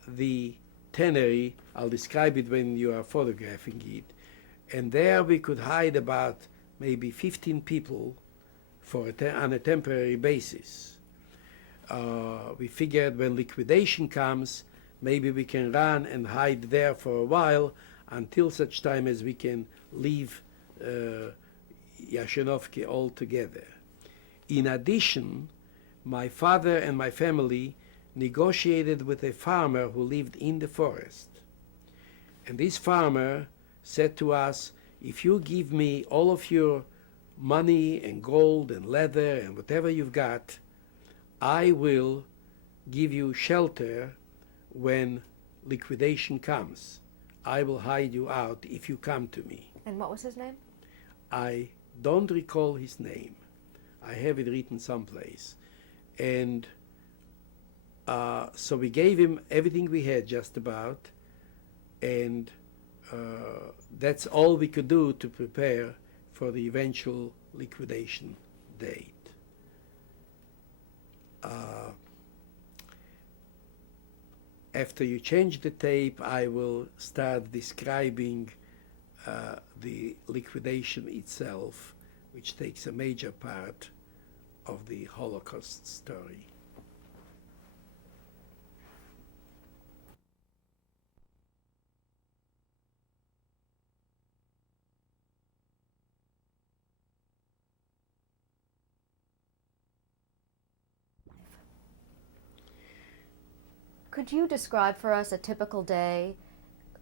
the tannery. I'll describe it when you are photographing it. And there we could hide about maybe 15 people on a temporary basis. We figured when liquidation comes, maybe we can run and hide there for a while until such time as we can leave Yashenovki altogether. In addition, my father and my family negotiated with a farmer who lived in the forest. And this farmer said to us, if you give me all of your money and gold and leather and whatever you've got, I will give you shelter when liquidation comes. I will hide you out if you come to me. And what was his name? I don't recall his name. I have it written someplace. And so we gave him everything we had just about, and that's all we could do to prepare for the eventual liquidation date. After you change the tape, I will start describing the liquidation itself, which takes a major part of the Holocaust story. Could you describe for us a typical day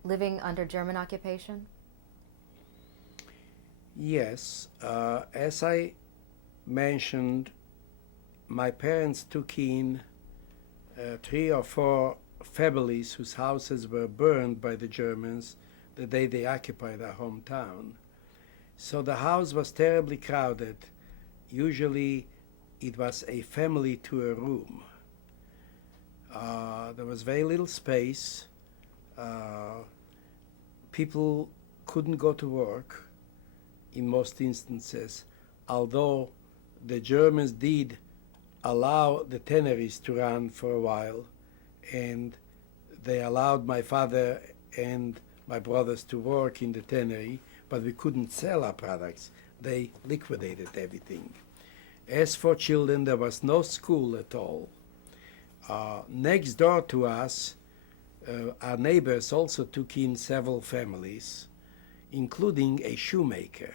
living under German occupation? Yes. As I mentioned, my parents took in 3 or 4 families whose houses were burned by the Germans the day they occupied our hometown. So the house was terribly crowded. Usually it was a family to a room. There was very little space. People couldn't go to work in most instances, although the Germans did allow the tanneries to run for a while, and they allowed my father and my brothers to work in the tannery, but we couldn't sell our products. They liquidated everything. As for children, there was no school at all. Next door to us, our neighbors also took in several families, including a shoemaker.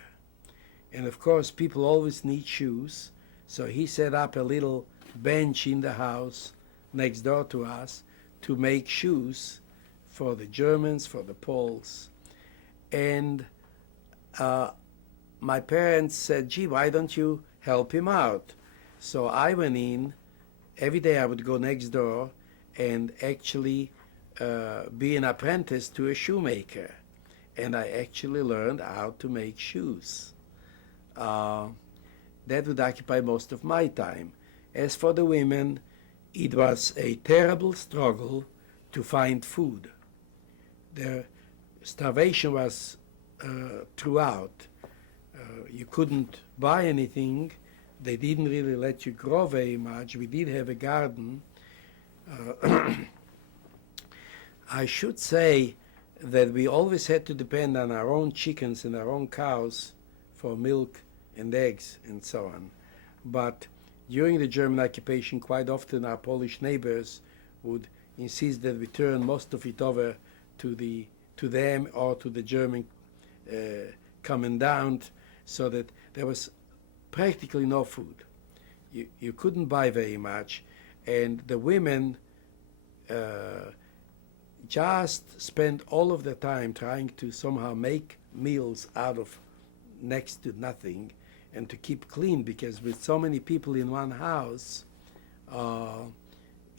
And of course, people always need shoes, so he set up a little bench in the house next door to us to make shoes for the Germans, for the Poles. And my parents said, gee, why don't you help him out? So I went in. Every day I would go next door and actually be an apprentice to a shoemaker. And I actually learned how to make shoes. That would occupy most of my time. As for the women, it was a terrible struggle to find food. The starvation was throughout. You couldn't buy anything. They didn't really let you grow very much. We did have a garden. I should say that we always had to depend on our own chickens and our own cows for milk and eggs and so on. But during the German occupation, quite often our Polish neighbors would insist that we turn most of it over to them or to the German commandant, so that there was practically no food. You couldn't buy very much, and the women just spent all of their time trying to somehow make meals out of next to nothing and to keep clean, because with so many people in one house,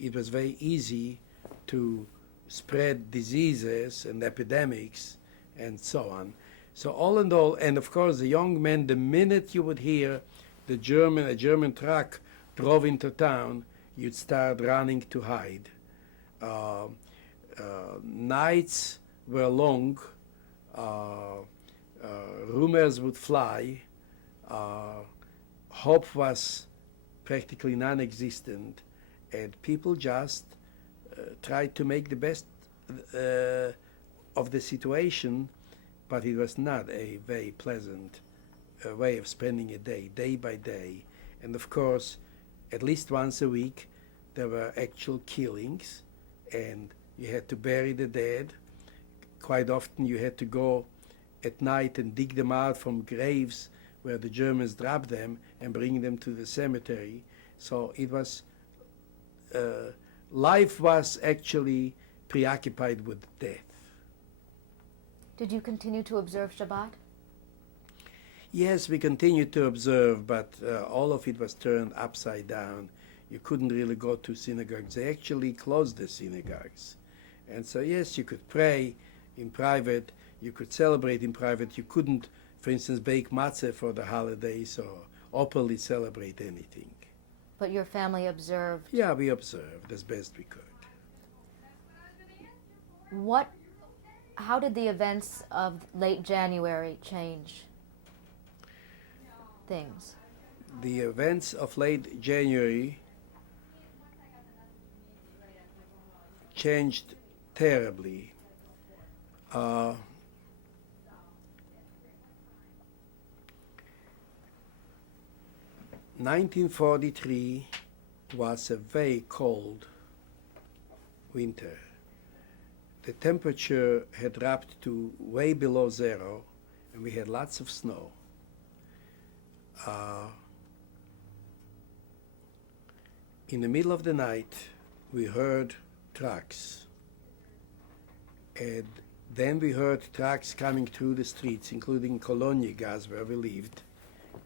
it was very easy to spread diseases and epidemics and so on. So all in all, and of course the young men, the minute you would hear a German truck drove into town, you'd start running to hide. Nights were long, rumors would fly, hope was practically non-existent, and people just tried to make the best of the situation, but it was not a very pleasant way of spending a day, day by day. And of course, at least once a week, there were actual killings, and you had to bury the dead. Quite often you had to go at night and dig them out from graves where the Germans dropped them and bring them to the cemetery. So it was, life was actually preoccupied with death. Did you continue to observe Shabbat? Yes, we continued to observe, but all of it was turned upside down. You couldn't really go to synagogues. They actually closed the synagogues. And so, yes, you could pray in private, you could celebrate in private. You couldn't, for instance, bake matzah for the holidays or openly celebrate anything. But your family observed? Yeah, we observed as best we could. How did the events of late January change things? The events of late January changed terribly. 1943 was a very cold winter. The temperature had dropped to way below zero, and we had lots of snow. In the middle of the night, we heard trucks, and then we heard trucks coming through the streets, including Cologne gas, where we lived,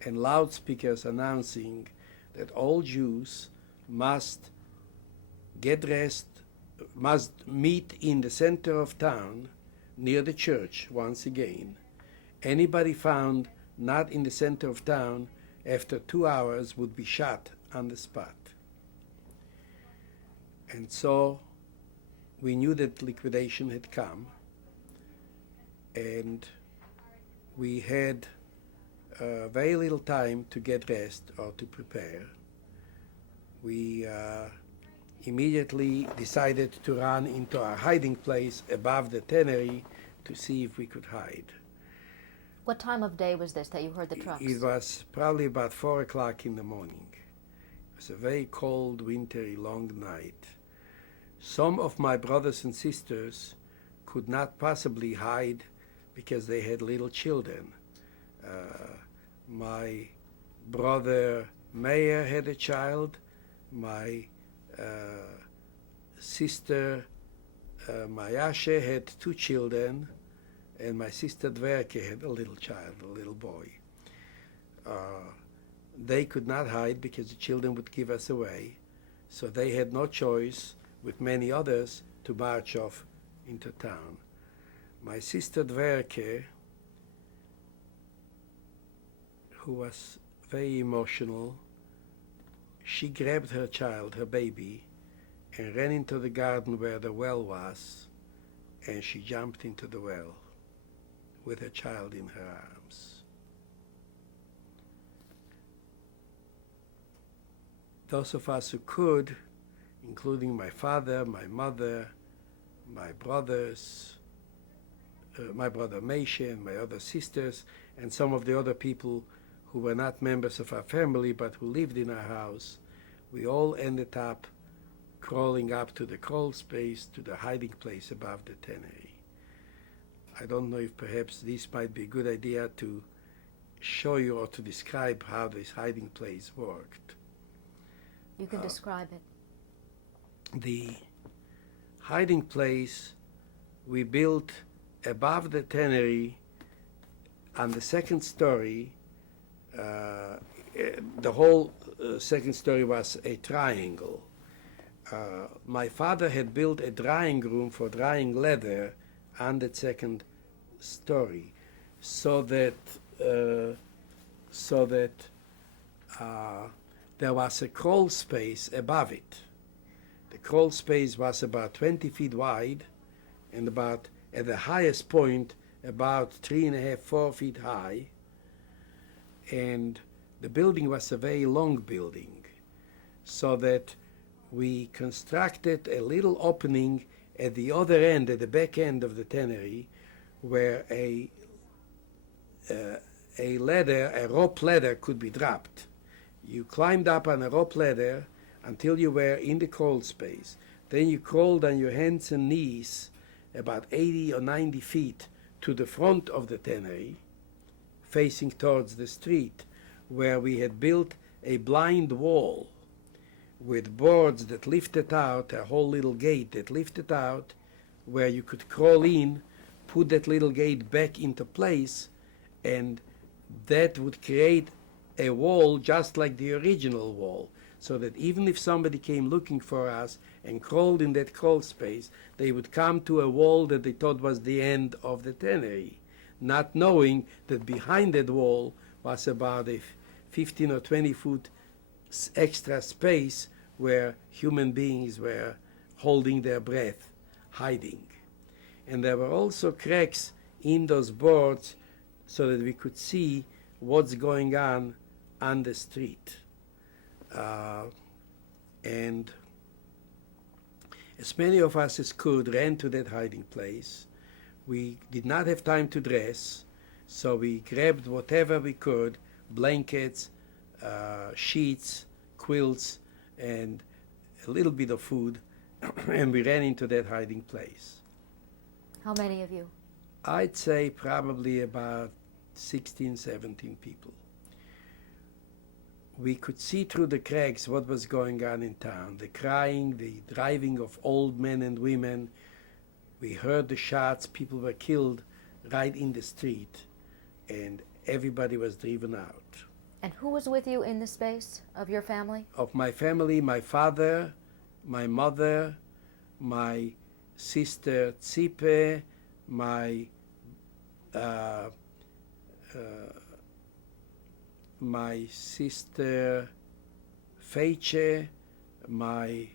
and loudspeakers announcing that all Jews must get dressed, must meet in the center of town near the church once again. Anybody found not in the center of town after 2 hours would be shot on the spot. And so we knew that liquidation had come, and we had very little time to get rest or to prepare. We immediately decided to run into our hiding place above the tannery to see if we could hide. What time of day was this that you heard the trucks? It was probably about 4 o'clock in the morning. It was a very cold, wintry, long night. Some of my brothers and sisters could not possibly hide because they had little children. My brother Meir had a child. My sister Mayashe had 2 children, and my sister Dverke had a little child, a little boy. They could not hide because the children would give us away, so they had no choice, with many others, to march off into town. My sister Dverke, who was very emotional, she grabbed her child, her baby, and ran into the garden where the well was, and she jumped into the well with her child in her arms. Those of us who could, including my father, my mother, my brothers, my brother Meishe and my other sisters, and some of the other people who were not members of our family but who lived in our house, we all ended up crawling up to the crawl space, to the hiding place above the tannery. I don't know if perhaps this might be a good idea to show you or to describe how this hiding place worked. You can describe it. The hiding place we built above the tannery on the second story. The whole second story was a triangle. My father had built a drying room for drying leather on the second story, so that there was a crawl space above it. The crawl space was about 20 feet wide and about, at the highest point, about 3.5, 4 feet high. And the building was a very long building, so that we constructed a little opening at the other end, at the back end of the tannery, where a rope ladder could be dropped. You climbed up on a rope ladder until you were in the crawl space. Then you crawled on your hands and knees about 80 or 90 feet to the front of the tannery, facing towards the street, where we had built a blind wall with boards that lifted out, a whole little gate that lifted out, where you could crawl in, put that little gate back into place, and that would create a wall just like the original wall, so that even if somebody came looking for us and crawled in that crawl space, they would come to a wall that they thought was the end of the tannery, not knowing that behind that wall was about a 15 or 20 foot extra space where human beings were holding their breath, hiding. And there were also cracks in those boards so that we could see what's going on the street. And as many of us as could ran to that hiding place. We did not have time to dress, so we grabbed whatever we could, blankets, sheets, quilts, and a little bit of food, and we ran into that hiding place. How many of you? I'd say probably about 16, 17 people. We could see through the cracks what was going on in town, the crying, the driving of old men and women. We heard the shots, people were killed right in the street, and everybody was driven out. And who was with you in the space of your family? Of my family, my father, my mother, my sister Tzipe, my sister Feiche, my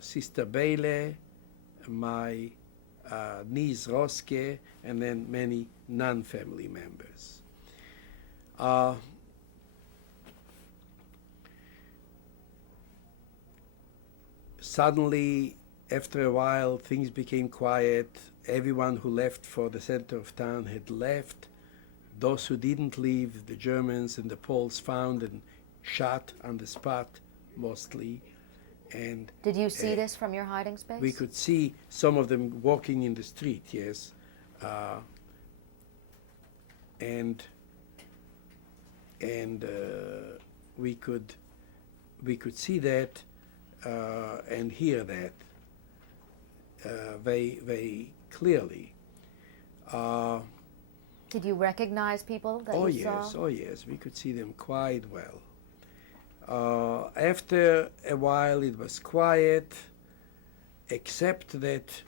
sister Bele, my niece Roske, and then many non-family members. Suddenly, after a while, things became quiet. Everyone who left for the center of town had left. Those who didn't leave, the Germans and the Poles found and shot on the spot, mostly. And did you see this from your hiding space? We could see some of them walking in the street, yes. And we could see that and hear that very, very clearly. Did you recognize people that you saw? Oh yes, we could see them quite well. After a while it was quiet, except that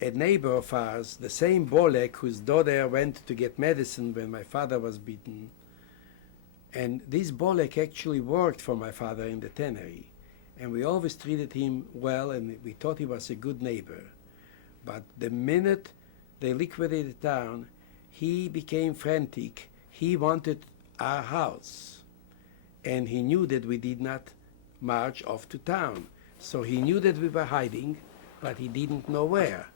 a neighbor of ours, the same Bolek whose daughter went to get medicine when my father was beaten, and this Bolek actually worked for my father in the tannery, and we always treated him well, and we thought he was a good neighbor. But the minute they liquidated town, he became frantic. He wanted our house, and he knew that we did not march off to town. So he knew that we were hiding, but he didn't know where.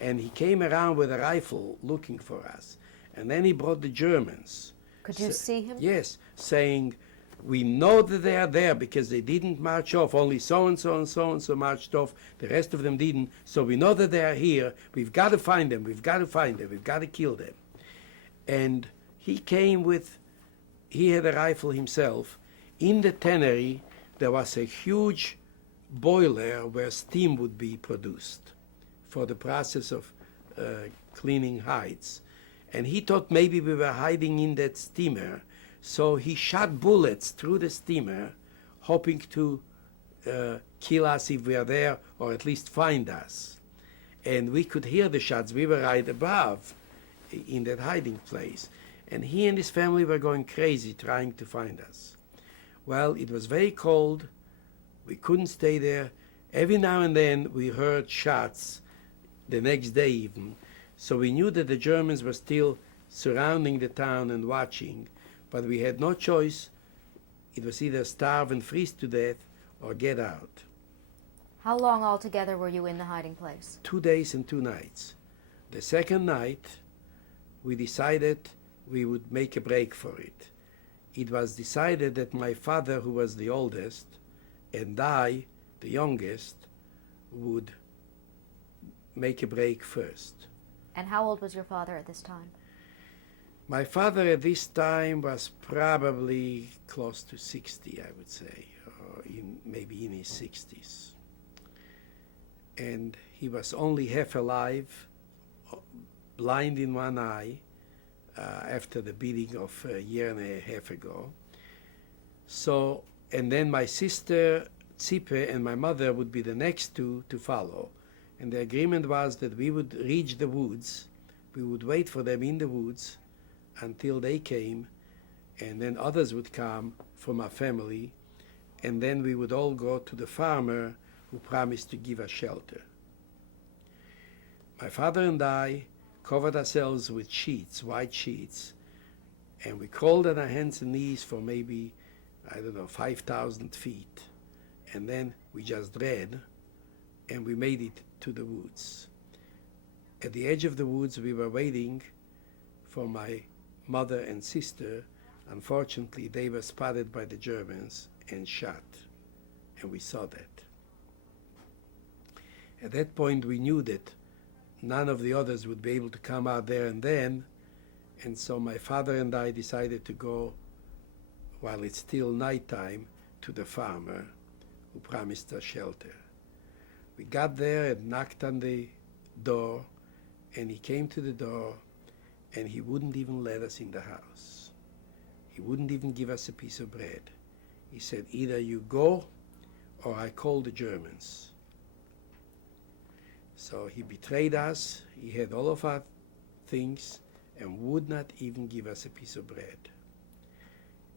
And he came around with a rifle looking for us. And then he brought the Germans. Could you see him? Yes, saying, we know that they are there because they didn't march off. Only so-and-so and so-and-so marched off. The rest of them didn't. So we know that they are here. We've got to find them. We've got to find them. We've got to kill them. And he came with, he had a rifle himself. In the tannery, there was a huge boiler where steam would be produced for the process of cleaning hides. And he thought maybe we were hiding in that steamer. So he shot bullets through the steamer, hoping to kill us if we are there, or at least find us. And we could hear the shots. We were right above in that hiding place. And he and his family were going crazy trying to find us. Well, it was very cold. We couldn't stay there. Every now and then we heard shots, the next day even. So we knew that the Germans were still surrounding the town and watching. But we had no choice. It was either starve and freeze to death or get out. How long altogether were you in the hiding place? 2 days and 2 nights. The second night, we decided we would make a break for it. It was decided that my father, who was the oldest, and I, the youngest, would make a break first. And how old was your father at this time? My father at this time was probably close to 60, I would say, or maybe in his 60s. And he was only half alive, blind in one eye, after the beating of a year and a half ago. So, and then my sister Zippe and my mother would be the next two to follow. And the agreement was that we would reach the woods, we would wait for them in the woods until they came, and then others would come from our family, and then we would all go to the farmer who promised to give us shelter. My father and I covered ourselves with sheets, white sheets, and we crawled on our hands and knees for maybe, 5,000 feet. And then we just ran, and we made it to the woods. At the edge of the woods, we were waiting for my mother and sister. Unfortunately, they were spotted by the Germans and shot, and we saw that. At that point, we knew that none of the others would be able to come out there and then, and so my father and I decided to go, while it's still nighttime, to the farmer who promised us shelter. We got there and knocked on the door, and he came to the door, and he wouldn't even let us in the house. He wouldn't even give us a piece of bread. He said, either you go or I call the Germans. So he betrayed us. He had all of our things and would not even give us a piece of bread.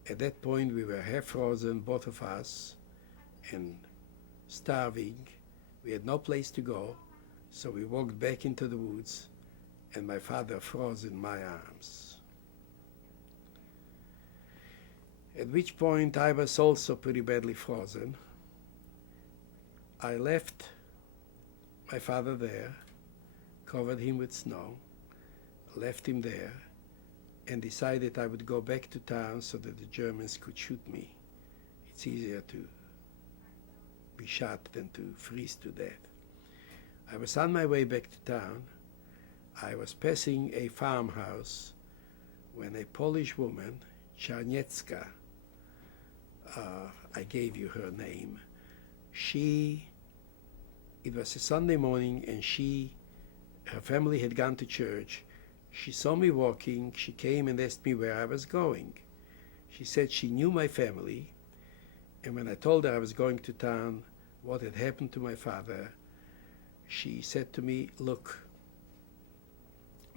At that point, we were half frozen, both of us, and starving. We had no place to go, so we walked back into the woods, and my father froze in my arms. At which point I was also pretty badly frozen. I left my father there, covered him with snow, left him there, and decided I would go back to town so that the Germans could shoot me. It's easier to be shot than to freeze to death. I was on my way back to town. I was passing a farmhouse when a Polish woman, Czarniecka, I gave you her name, it was a Sunday morning, and her family had gone to church. She saw me walking. She came and asked me where I was going. She said she knew my family, and when I told her I was going to town, what had happened to my father, she said to me, look,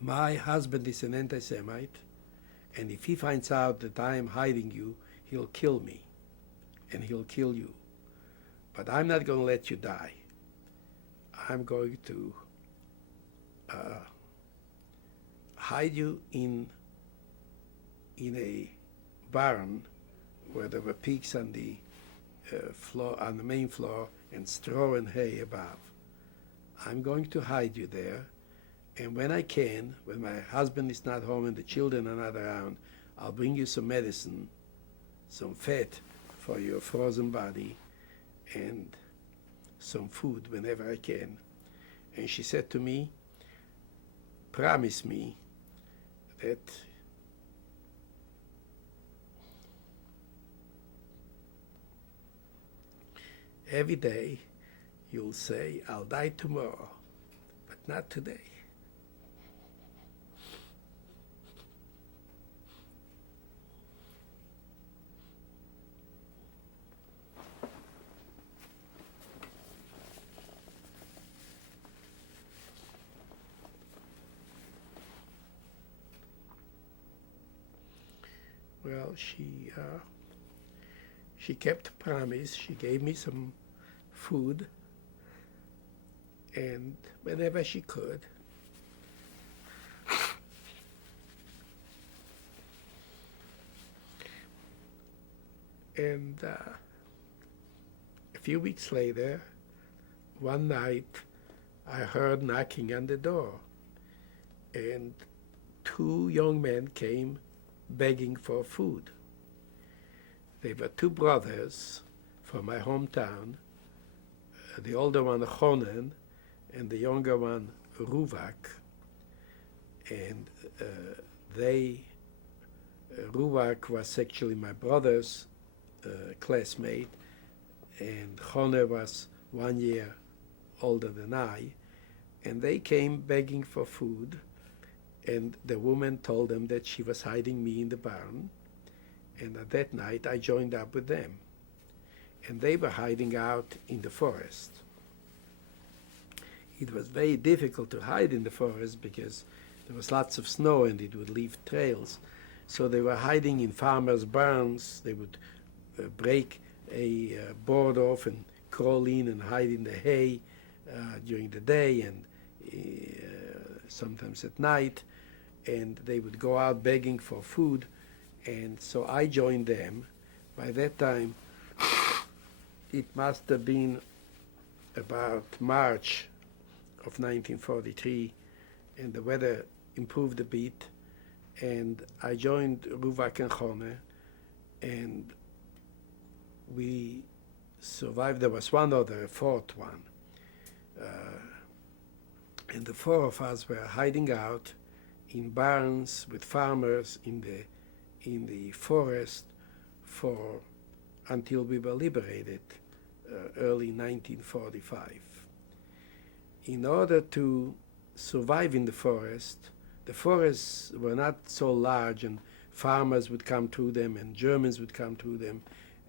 my husband is an anti-Semite, and if he finds out that I am hiding you, he'll kill me, and he'll kill you. But I'm not going to let you die. I'm going to hide you in a barn where there were pigs on the floor, on the main floor, and straw and hay above. I'm going to hide you there, And when I can, when my husband is not home and the children are not around, I'll bring you some medicine, some fat for your frozen body, and some food whenever I can. And she said to me, promise me that every day you'll say, I'll die tomorrow, but not today. Well, she kept a promise. She gave me some food, and whenever she could. And a few weeks later, one night, I heard knocking on the door, and two young men came begging for food. They were two brothers from my hometown, the older one Chonen and the younger one Ruvak. And Ruvak was actually my brother's classmate, and Chonen was 1 year older than I. And they came begging for food. And the woman told them that she was hiding me in the barn. And at that night, I joined up with them. And they were hiding out in the forest. It was very difficult to hide in the forest because there was lots of snow and it would leave trails. So they were hiding in farmers' barns. They would break a board off and crawl in and hide in the hay during the day and sometimes at night. And they would go out begging for food, and so I joined them. By that time, it must have been about March of 1943, and the weather improved a bit, and I joined Ruvak and Chone, and we survived. There was one other, a fourth one, and the four of us were hiding out in barns with farmers in the forest until we were liberated early 1945. In order to survive in the forests were not so large, and farmers would come through them and Germans would come through them,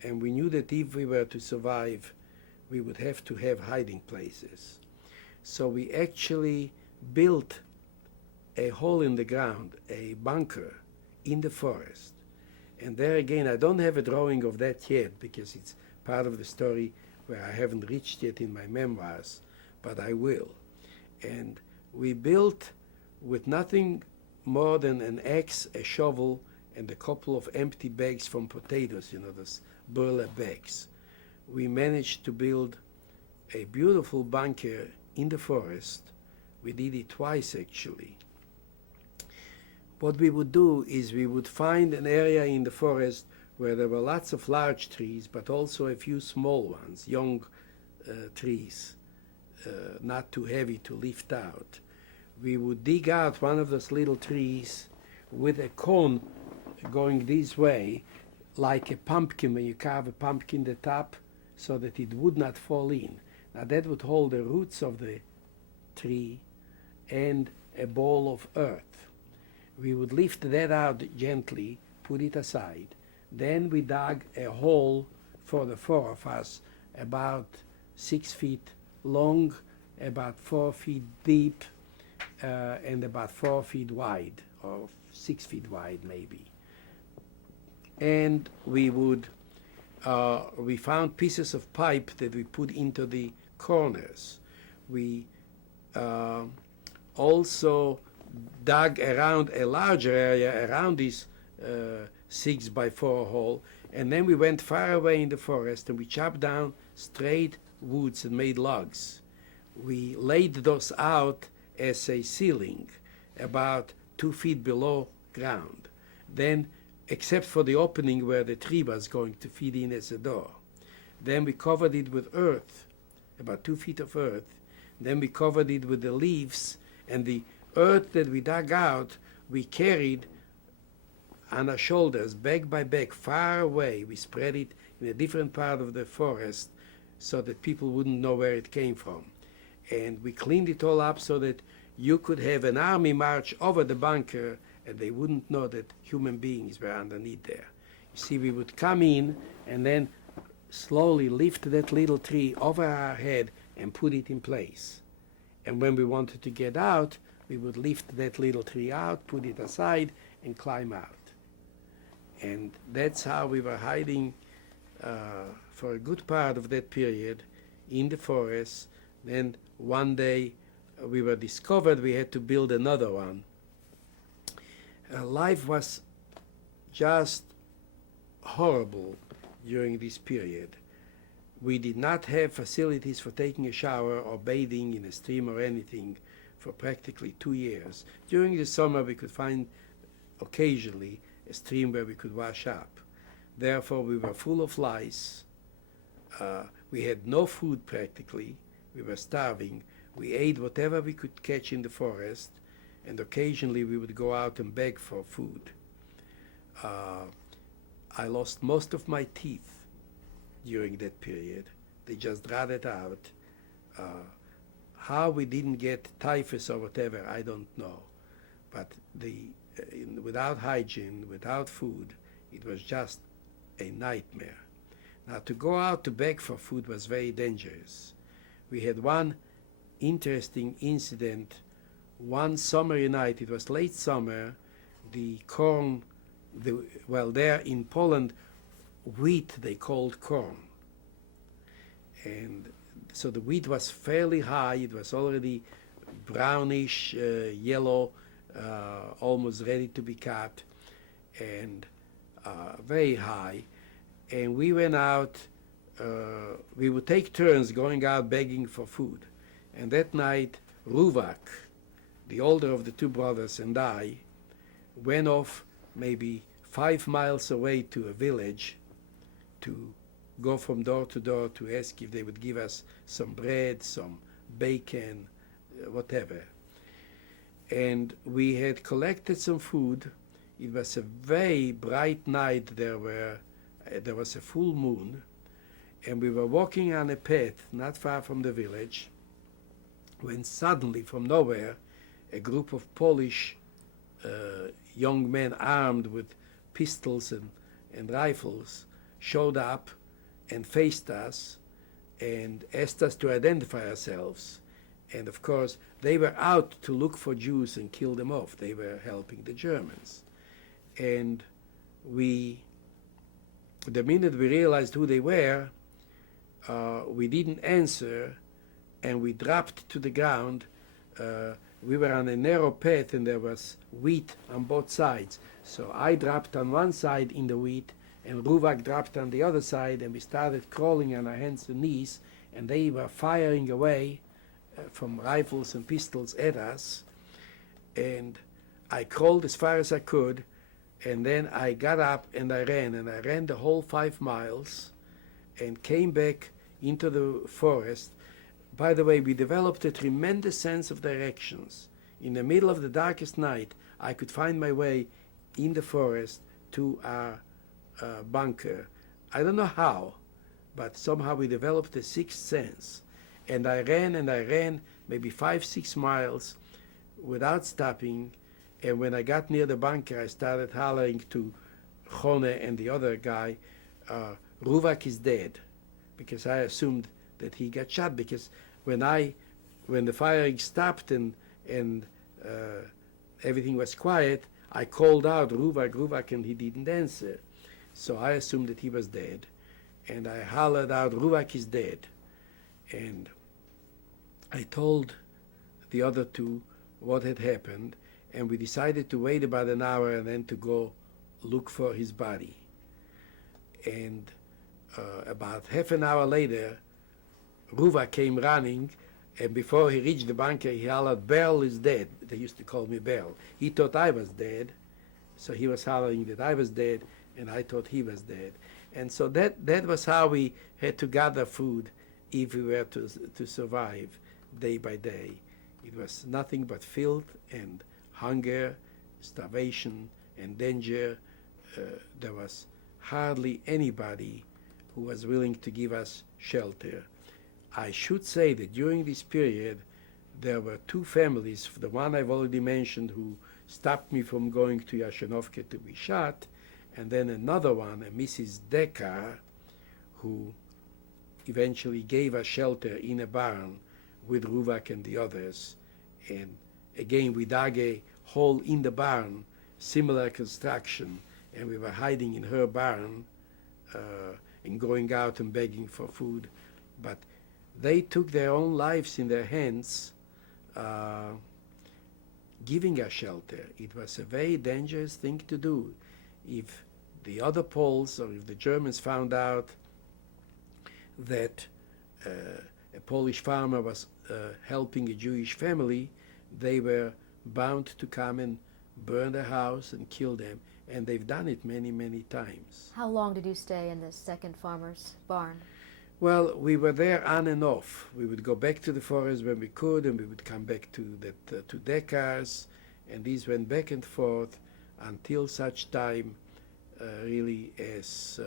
and we knew that if we were to survive, we would have to have hiding places. So we actually built a hole in the ground, a bunker in the forest. And there again, I don't have a drawing of that yet because it's part of the story where I haven't reached yet in my memoirs, but I will. And we built with nothing more than an axe, a shovel, and a couple of empty bags from potatoes, those burlap bags. We managed to build a beautiful bunker in the forest. We did it twice actually. What we would do is we would find an area in the forest where there were lots of large trees, but also a few small ones, young trees, not too heavy to lift out. We would dig out one of those little trees with a cone going this way, like a pumpkin, when you carve a pumpkin the top, so that it would not fall in. Now that would hold the roots of the tree and a ball of earth. We would lift that out gently, put it aside. Then we dug a hole for the four of us, about 6 feet long, about 4 feet deep, and about 4 feet wide, or 6 feet wide maybe. And we found pieces of pipe that we put into the corners. We also dug around a larger area around this 6x4 hole, and then we went far away in the forest and we chopped down straight woods and made logs. We laid those out as a ceiling, about 2 feet below ground. Then, except for the opening where the tree was going to feed in as a door. Then we covered it with earth, about 2 feet of earth. Then we covered it with the leaves, and the earth that we dug out, we carried on our shoulders, bag by bag, far away. We spread it in a different part of the forest so that people wouldn't know where it came from. And we cleaned it all up so that you could have an army march over the bunker and they wouldn't know that human beings were underneath there. You see, we would come in and then slowly lift that little tree over our head and put it in place. And when we wanted to get out, we would lift that little tree out, put it aside, and climb out. And that's how we were hiding for a good part of that period in the forest. Then one day we were discovered, we had to build another one. Life was just horrible during this period. We did not have facilities for taking a shower or bathing in a stream or anything for practically 2 years. During the summer we could find occasionally a stream where we could wash up. Therefore we were full of lice. We had no food practically. We were starving. We ate whatever we could catch in the forest, and occasionally we would go out and beg for food. I lost most of my teeth during that period. They just rotted out. How we didn't get typhus or whatever, I don't know. But without hygiene, without food, it was just a nightmare. Now, to go out to beg for food was very dangerous. We had one interesting incident. One summery night, it was late summer, the corn, there in Poland, wheat they called corn. And so the wheat was fairly high. It was already brownish, yellow, almost ready to be cut, and very high. And we went out, we would take turns going out begging for food. And that night, Ruvak, the older of the two brothers, and I went off maybe 5 miles away to a village to go from door to door to ask if they would give us some bread, some bacon, whatever. And we had collected some food. It was a very bright night. There was a full moon, and we were walking on a path not far from the village, when suddenly, from nowhere, a group of Polish young men armed with pistols and rifles showed up and faced us and asked us to identify ourselves. And of course, they were out to look for Jews and kill them off. They were helping the Germans. And the minute we realized who they were, we didn't answer, and we dropped to the ground. We were on a narrow path, and there was wheat on both sides. So I dropped on one side in the wheat, and Ruvak dropped on the other side, and we started crawling on our hands and knees, and they were firing away from rifles and pistols at us. And I crawled as far as I could, and then I got up and I ran the whole 5 miles and came back into the forest. By the way, we developed a tremendous sense of directions. In the middle of the darkest night, I could find my way in the forest to our bunker. I don't know how, but somehow we developed a sixth sense. And I ran maybe 5-6 miles without stopping. And when I got near the bunker, I started hollering to Chone and the other guy, Ruvak is dead, because I assumed that he got shot. Because when the firing stopped and everything was quiet, I called out Ruvak, and he didn't answer. So I assumed that he was dead, and I hollered out, Ruvak is dead. And I told the other two what had happened, and we decided to wait about an hour and then to go look for his body. And about half an hour later, Ruvak came running, And before he reached the bunker, he hollered, "Beryl is dead." They used to call me Beryl. He thought I was dead, so he was hollering that I was dead, and I thought he was dead. And so that was how we had to gather food if we were to survive day by day. It was nothing but filth and hunger, starvation and danger. There was hardly anybody who was willing to give us shelter. I should say that during this period, there were two families, the one I've already mentioned, who stopped me from going to Yashanovka to be shot, and then another one, a Mrs. Decker, who eventually gave us shelter in a barn with Ruvak and the others. And again, we dug a hole in the barn, similar construction, and we were hiding in her barn and going out and begging for food. But they took their own lives in their hands, giving us shelter. It was a very dangerous thing to do. If the other Poles or if the Germans found out that a Polish farmer was helping a Jewish family, they were bound to come and burn the house and kill them. And they've done it many, many times. How long did you stay in this second farmer's barn? Well, we were there on and off. We would go back to the forest when we could, and we would come back to Decars, and these went back and forth until such time, really, as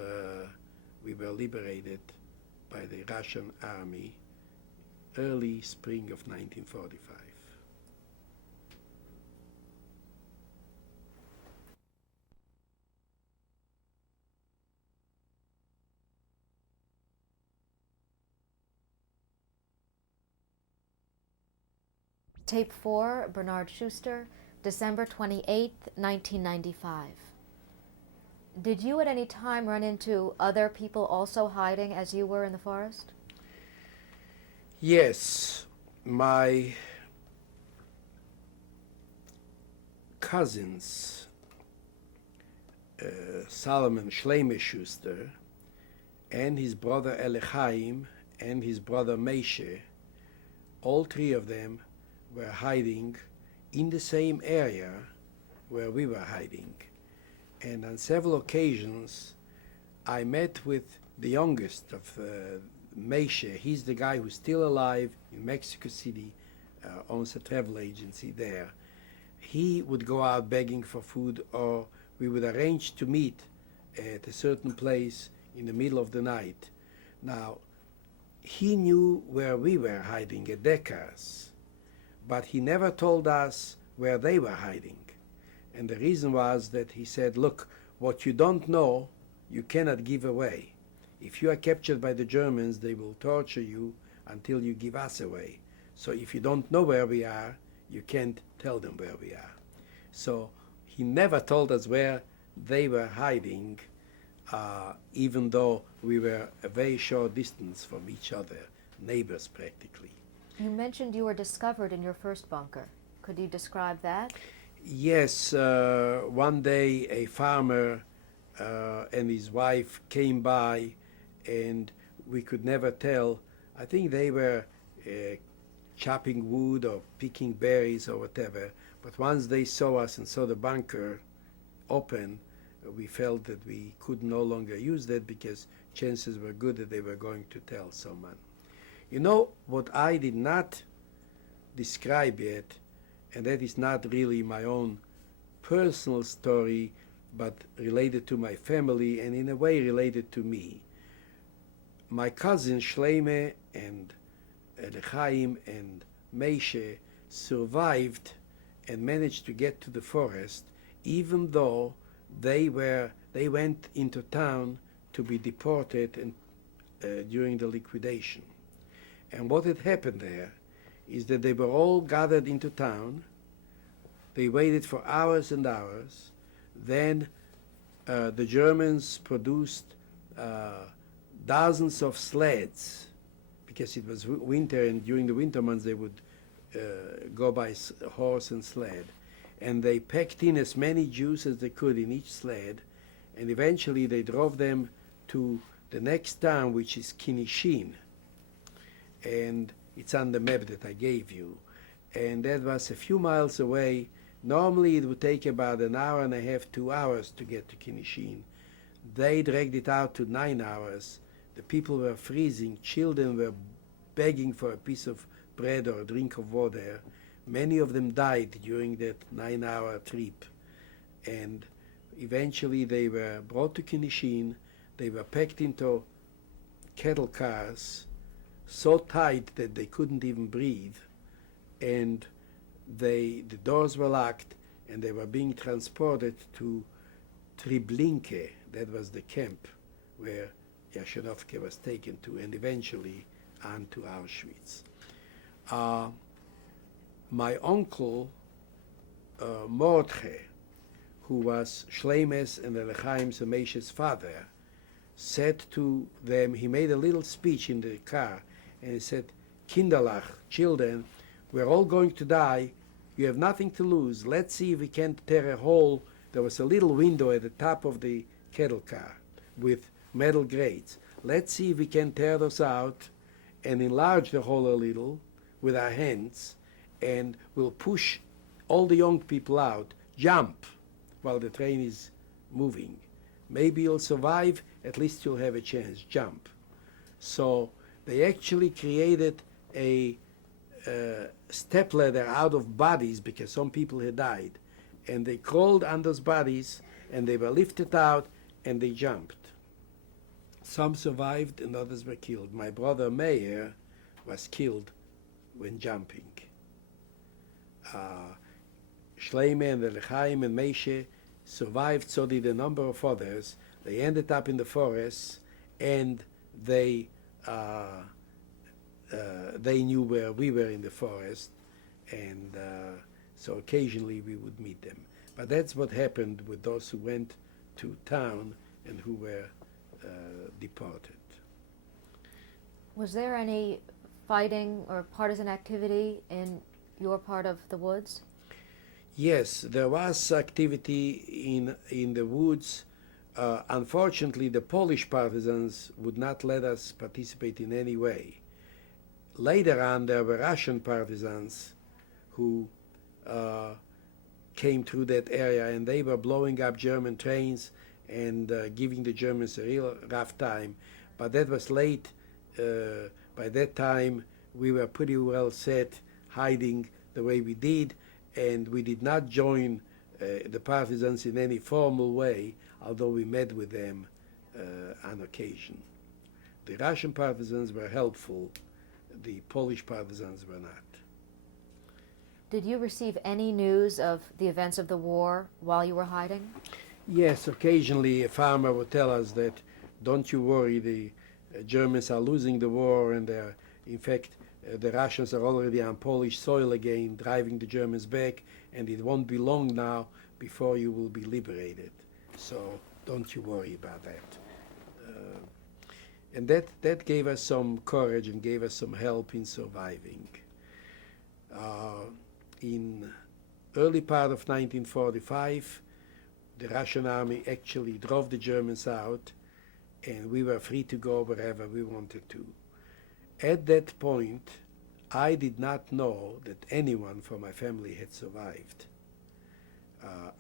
we were liberated by the Russian army, early spring of 1945. Tape 4, Bernard Schuster, December 28th, 1995. Did you at any time run into other people also hiding as you were in the forest? Yes, my cousins, Solomon Shlomo Schuster, and his brother Elechaim, and his brother Meishe, all three of them were hiding in the same area where we were hiding. And on several occasions, I met with the youngest of Meishe. He's the guy who's still alive in Mexico City, owns a travel agency there. He would go out begging for food, or we would arrange to meet at a certain place in the middle of the night. Now, he knew where we were hiding at Decars, but he never told us where they were hiding. And the reason was that he said, look, what you don't know, you cannot give away. If you are captured by the Germans, they will torture you until you give us away. So if you don't know where we are, you can't tell them where we are. So he never told us where they were hiding, even though we were a very short distance from each other, neighbors practically. You mentioned you were discovered in your first bunker. Could you describe that? Yes, one day a farmer and his wife came by, and we could never tell. I think they were chopping wood or picking berries or whatever, but once they saw us and saw the bunker open, we felt that we could no longer use that because chances were good that they were going to tell someone. You know, what I did not describe yet, and that is not really my own personal story, but related to my family and in a way related to me. My cousins Shlomo and Elechaim and Meishe survived and managed to get to the forest, even though they went into town to be deported and during the liquidation. And what had happened there is that they were all gathered into town. They waited for hours and hours. Then the Germans produced dozens of sleds, because it was winter, and during the winter months they would go by horse and sled. And they packed in as many Jews as they could in each sled, and eventually they drove them to the next town, which is Kinishin. And It's on the map that I gave you. And that was a few miles away. Normally it would take about an hour and a half, 2 hours to get to Kinishin. They dragged it out to 9 hours. The people were freezing. Children were begging for a piece of bread or a drink of water. Many of them died during that 9-hour trip. And eventually they were brought to Kinishin. They were packed into cattle cars so tight that they couldn't even breathe. And the doors were locked, and they were being transported to Treblinka. That was the camp where Jastrzębie was taken to, and eventually on to Auschwitz. My uncle, Mordche, who was Shleimes and Elechaim Zemeshe's father, said to them, he made a little speech in the car, and he said, Kinderlach, children, we're all going to die. You have nothing to lose. Let's see if we can't tear a hole. There was a little window at the top of the cattle car with metal grates. Let's see if we can tear those out and enlarge the hole a little with our hands, and we'll push all the young people out. Jump while the train is moving. Maybe you'll survive. At least you'll have a chance. Jump. So they actually created a stepladder out of bodies because some people had died, and they crawled on those bodies, and they were lifted out, and they jumped. Some survived and others were killed. My brother Meir was killed when jumping. Shleime and Elechaim and Meishe survived, so did a number of others. They ended up in the forest, and they knew where we were in the forest, and so occasionally we would meet them. But that's what happened with those who went to town and who were deported. Was there any fighting or partisan activity in your part of the woods? Yes, there was activity in the woods. Unfortunately, the Polish partisans would not let us participate in any way. Later on, there were Russian partisans who came through that area, and they were blowing up German trains and giving the Germans a real rough time. But that was late. By that time, we were pretty well set, hiding the way we did, and we did not join the partisans in any formal way, although we met with them on occasion. The Russian partisans were helpful. The Polish partisans were not. Did you receive any news of the events of the war while you were hiding? Yes, occasionally a farmer would tell us that, don't you worry, the Germans are losing the war, and in fact the Russians are already on Polish soil again, driving the Germans back, and it won't be long now before you will be liberated. So don't you worry about that. And that gave us some courage and gave us some help in surviving. In early part of 1945, the Russian army actually drove the Germans out, and we were free to go wherever we wanted to. At that point, I did not know that anyone from my family had survived.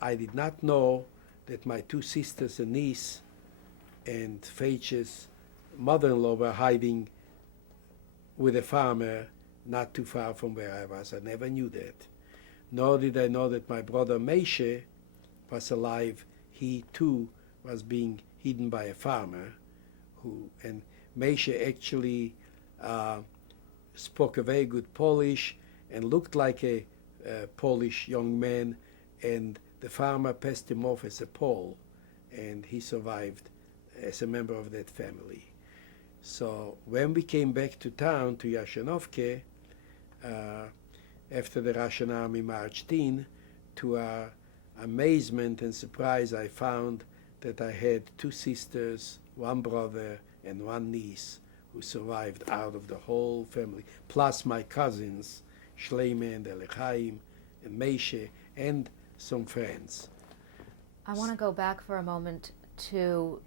I did not know that my two sisters and niece and Feitsche's mother-in-law were hiding with a farmer not too far from where I was. I never knew that. Nor did I know that my brother Meishe was alive. He too was being hidden by a farmer, and Meishe actually spoke a very good Polish and looked like a Polish young man, and the farmer passed him off as a Pole, and he survived as a member of that family. So when we came back to town, to Jastrzębie, after the Russian army marched in, to our amazement and surprise, I found that I had two sisters, one brother, and one niece who survived out of the whole family, plus my cousins, Shleime and Elechaim and Meishe, and some friends. I want to go back for a moment to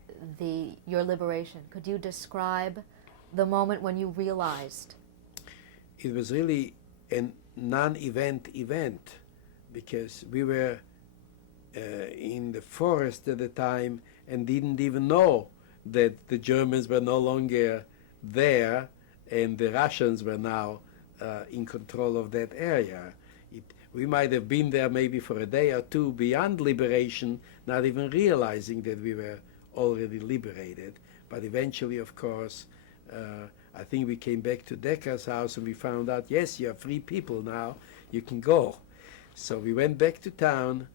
your liberation. Could you describe the moment when you realized? it was really a non-event event because we were in the forest at the time and didn't even know that the Germans were no longer there and the Russians were now in control of that area. We might have been there maybe for a day or two beyond liberation, not even realizing that we were already liberated. But eventually, of course, I think we came back to Decker's house and we found out, yes, you are free people now, you can go. So we went back to town,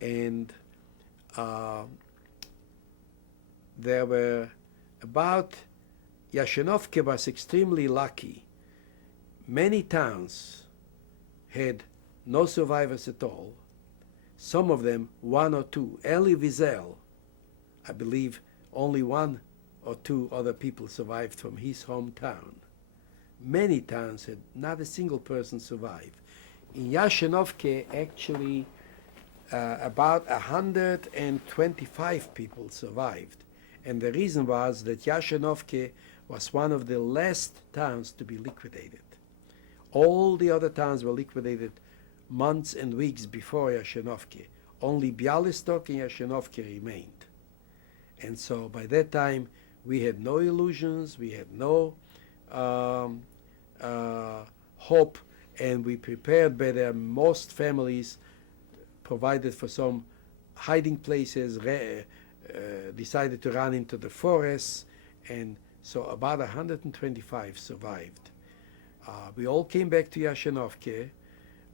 and there were Yashenovke was extremely lucky. Many towns had no survivors at all. Some of them, one or two. Elie Wiesel, I believe only one or two other people survived from his hometown. Many towns had not a single person survive. In Yashenovke, actually, about 125 people survived. And the reason was that Yashenovke was one of the last towns to be liquidated. All the other towns were liquidated months and weeks before Yashenovke. Only Bialystok and Yashenovke remained. And so by that time, we had no illusions, we had no hope, and we prepared better. Most families provided for some hiding places, decided to run into the forests, and so about 125 survived. We all came back to Yashenovke.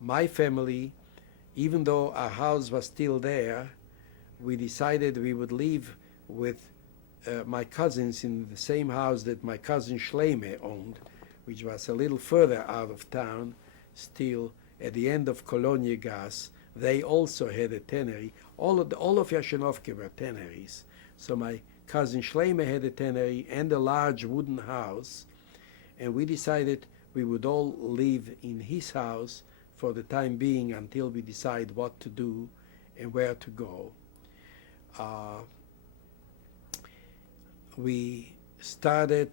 My family, even though our house was still there, we decided we would live with my cousins in the same house that my cousin Schleime owned, which was a little further out of town, still at the end of Kolonjegas. They also had a tannery. All of Yashenovke were tanneries. So my cousin Schleime had a tannery and a large wooden house, and we decided we would all live in his house for the time being until we decide what to do and where to go. We started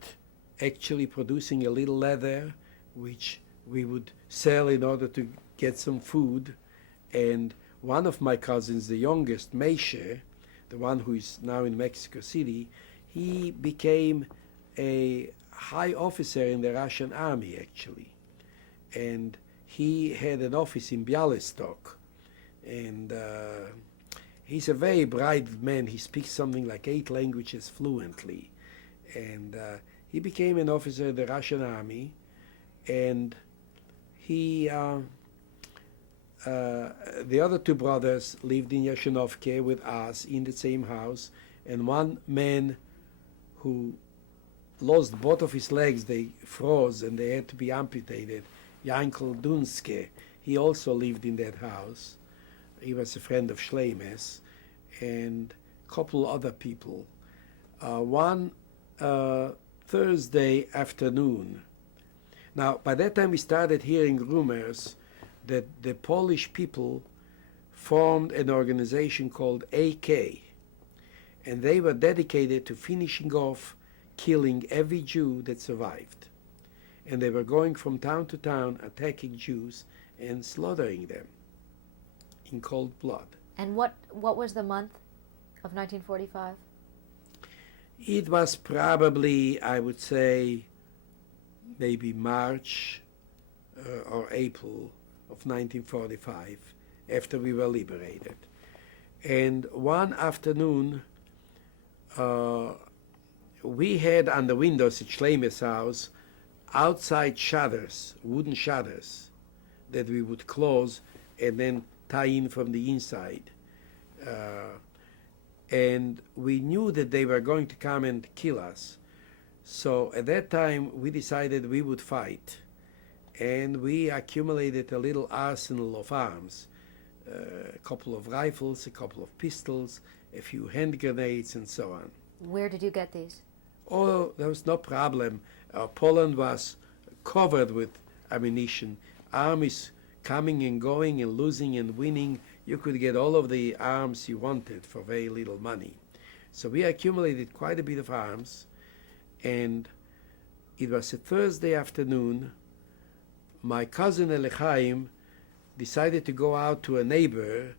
actually producing a little leather, which we would sell in order to get some food. And one of my cousins, the youngest, Meishe, the one who is now in Mexico City, he became a high officer in the Russian army, actually. And he had an office in Bialystok. And he's a very bright man. He speaks something like 8 languages fluently. And he became an officer in the Russian army. And he, the other 2 brothers lived in Yashenovke with us in the same house. And one man who lost both of his legs, they froze and they had to be amputated, Yankel Dunske, he also lived in that house. He was a friend of Schleime's, and a couple other people. One Thursday afternoon. Now, by that time we started hearing rumors that the Polish people formed an organization called AK, and they were dedicated to finishing off killing every Jew that survived. And they were going from town to town, attacking Jews and slaughtering them in cold blood. And what was the month of 1945? It was probably, I would say, maybe March or April of 1945, after we were liberated. And one afternoon, we had on the windows at Schleime's house outside shutters, wooden shutters, that we would close and then tie in from the inside. And we knew that they were going to come and kill us. So at that time, we decided we would fight. And we accumulated a little arsenal of arms, a couple of rifles, a couple of pistols, a few hand grenades, and so on. Where did you get these? Oh, there was no problem. Poland was covered with ammunition. Armies coming and going and losing and winning. You could get all of the arms you wanted for very little money. So we accumulated quite a bit of arms, and it was a Thursday afternoon my cousin Elechaim decided to go out to a neighbor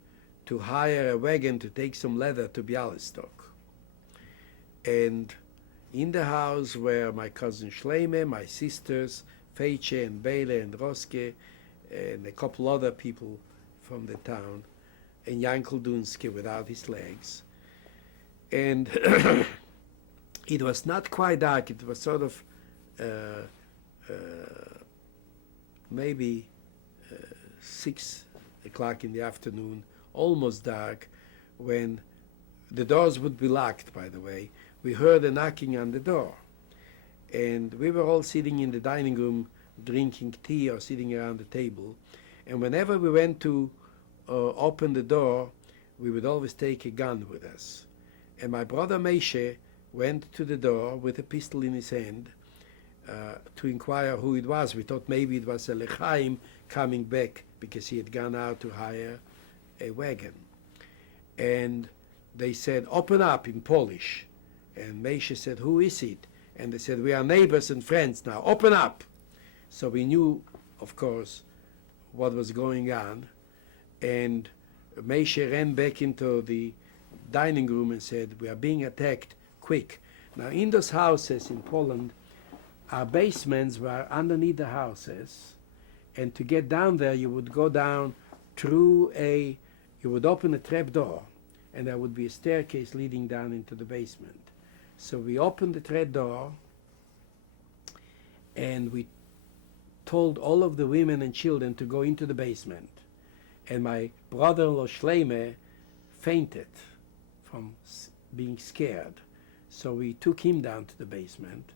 to hire a wagon to take some leather to Bialystok. And in the house were my cousin Shleime, my sisters, Feiche and Bele and Roske, and a couple other people from the town, and Yankel Dunsky without his legs. And it was not quite dark. It was sort of maybe 6 o'clock in the afternoon, almost dark, when the doors would be locked, by the way. We heard a knocking on the door. And we were all sitting in the dining room drinking tea or sitting around the table. And whenever we went to open the door, we would always take a gun with us. And my brother Meishe went to the door with a pistol in his hand to inquire who it was. We thought maybe it was Elechaim coming back because he had gone out to hire a wagon. And they said, "Open up," in Polish. And Meishe said, "Who is it?" And they said, "We are neighbors and friends now. Open up." So we knew, of course, what was going on. And Meishe ran back into the dining room and said, "We are being attacked, quick." Now, in those houses in Poland, our basements were underneath the houses. And to get down there, you would go down through you would open a trap door, and there would be a staircase leading down into the basement. So we opened the trap door, and we told all of the women and children to go into the basement. And my brother-in-law Shleime fainted from being scared. So we took him down to the basement,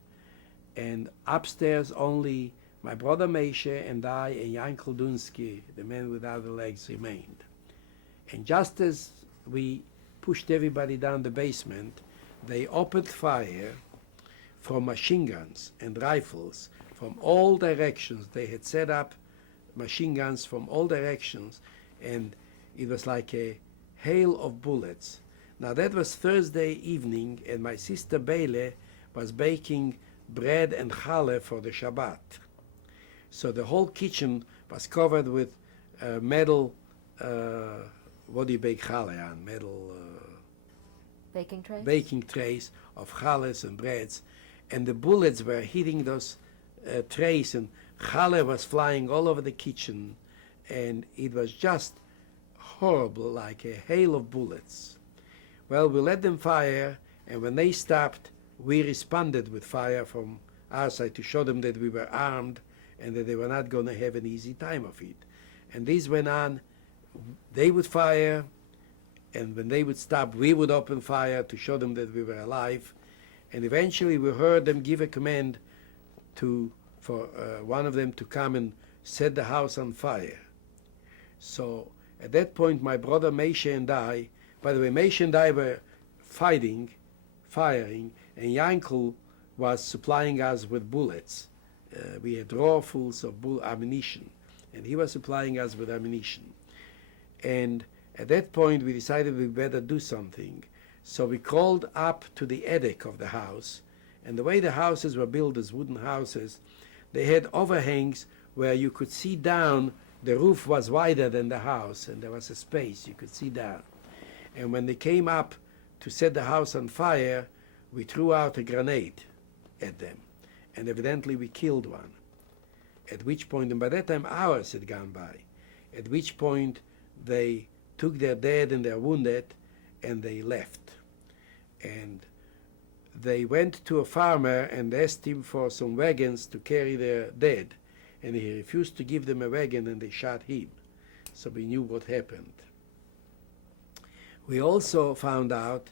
and upstairs only my brother Meishe and I and Yankel Dunsky, the man without the legs, remained. And just as we pushed everybody down the basement, they opened fire from machine guns and rifles from all directions. They had set up machine guns from all directions, and it was like a hail of bullets. Now that was Thursday evening, and my sister Bele was baking bread and challah for the Shabbat. So the whole kitchen was covered with metal, what do you bake challah on? Metal baking trays of challahs and breads. And the bullets were hitting those trays, and challah was flying all over the kitchen. And it was just horrible, like a hail of bullets. Well, we let them fire, and when they stopped, we responded with fire from our side to show them that we were armed and that they were not going to have an easy time of it. And this went on. They would fire, and when they would stop, we would open fire to show them that we were alive. And eventually we heard them give a command for one of them to come and set the house on fire. So at that point, my brother Meishe and I, by the way, Meishe and I were firing, and Yankel was supplying us with bullets. We had drawfuls of ammunition, and he was supplying us with ammunition. And at that point, we decided we better do something. So we crawled up to the attic of the house, and the way the houses were built as wooden houses, they had overhangs where you could see down. The roof was wider than the house, and there was a space you could see down. And when they came up to set the house on fire, we threw out a grenade at them, and evidently we killed one. At which point, and by that time hours had gone by, at which point they took their dead and their wounded, and they left. And they went to a farmer and asked him for some wagons to carry their dead, and he refused to give them a wagon, and they shot him. So we knew what happened. We also found out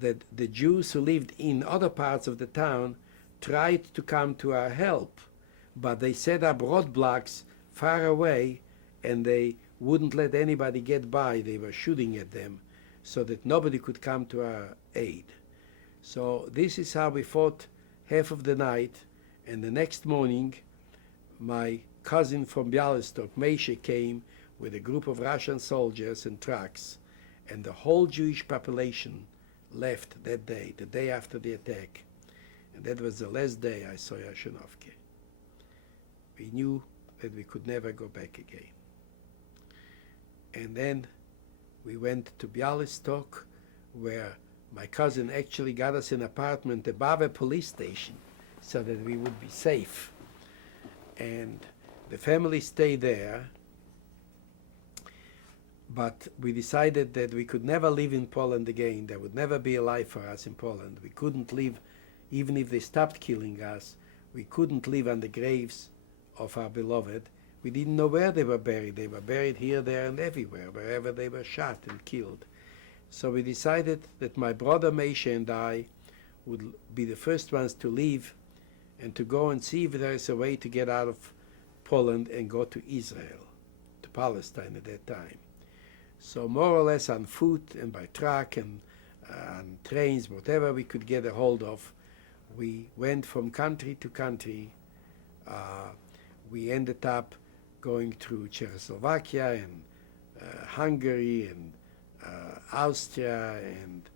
that the Jews who lived in other parts of the town tried to come to our help, but they set up roadblocks far away, and they wouldn't let anybody get by. They were shooting at them so that nobody could come to our aid. So this is how we fought half of the night, and the next morning my cousin from Bialystok, Meishe, came with a group of Russian soldiers and trucks, and the whole Jewish population left that day, the day after the attack. And that was the last day I saw Yashunovki. We knew that we could never go back again. And then we went to Bialystok, where my cousin actually got us an apartment above a police station so that we would be safe. And the family stayed there, but we decided that we could never live in Poland again. There would never be a life for us in Poland. We couldn't live, even if they stopped killing us, we couldn't live on the graves of our beloved. We didn't know where they were buried. They were buried here, there, and everywhere, wherever they were shot and killed. So we decided that my brother Meisha and I would be the first ones to leave and to go and see if there is a way to get out of Poland and go to Israel, to Palestine at that time. So more or less on foot and by truck and on trains, whatever we could get a hold of, we went from country to country. We ended up going through Czechoslovakia and Hungary and Austria, and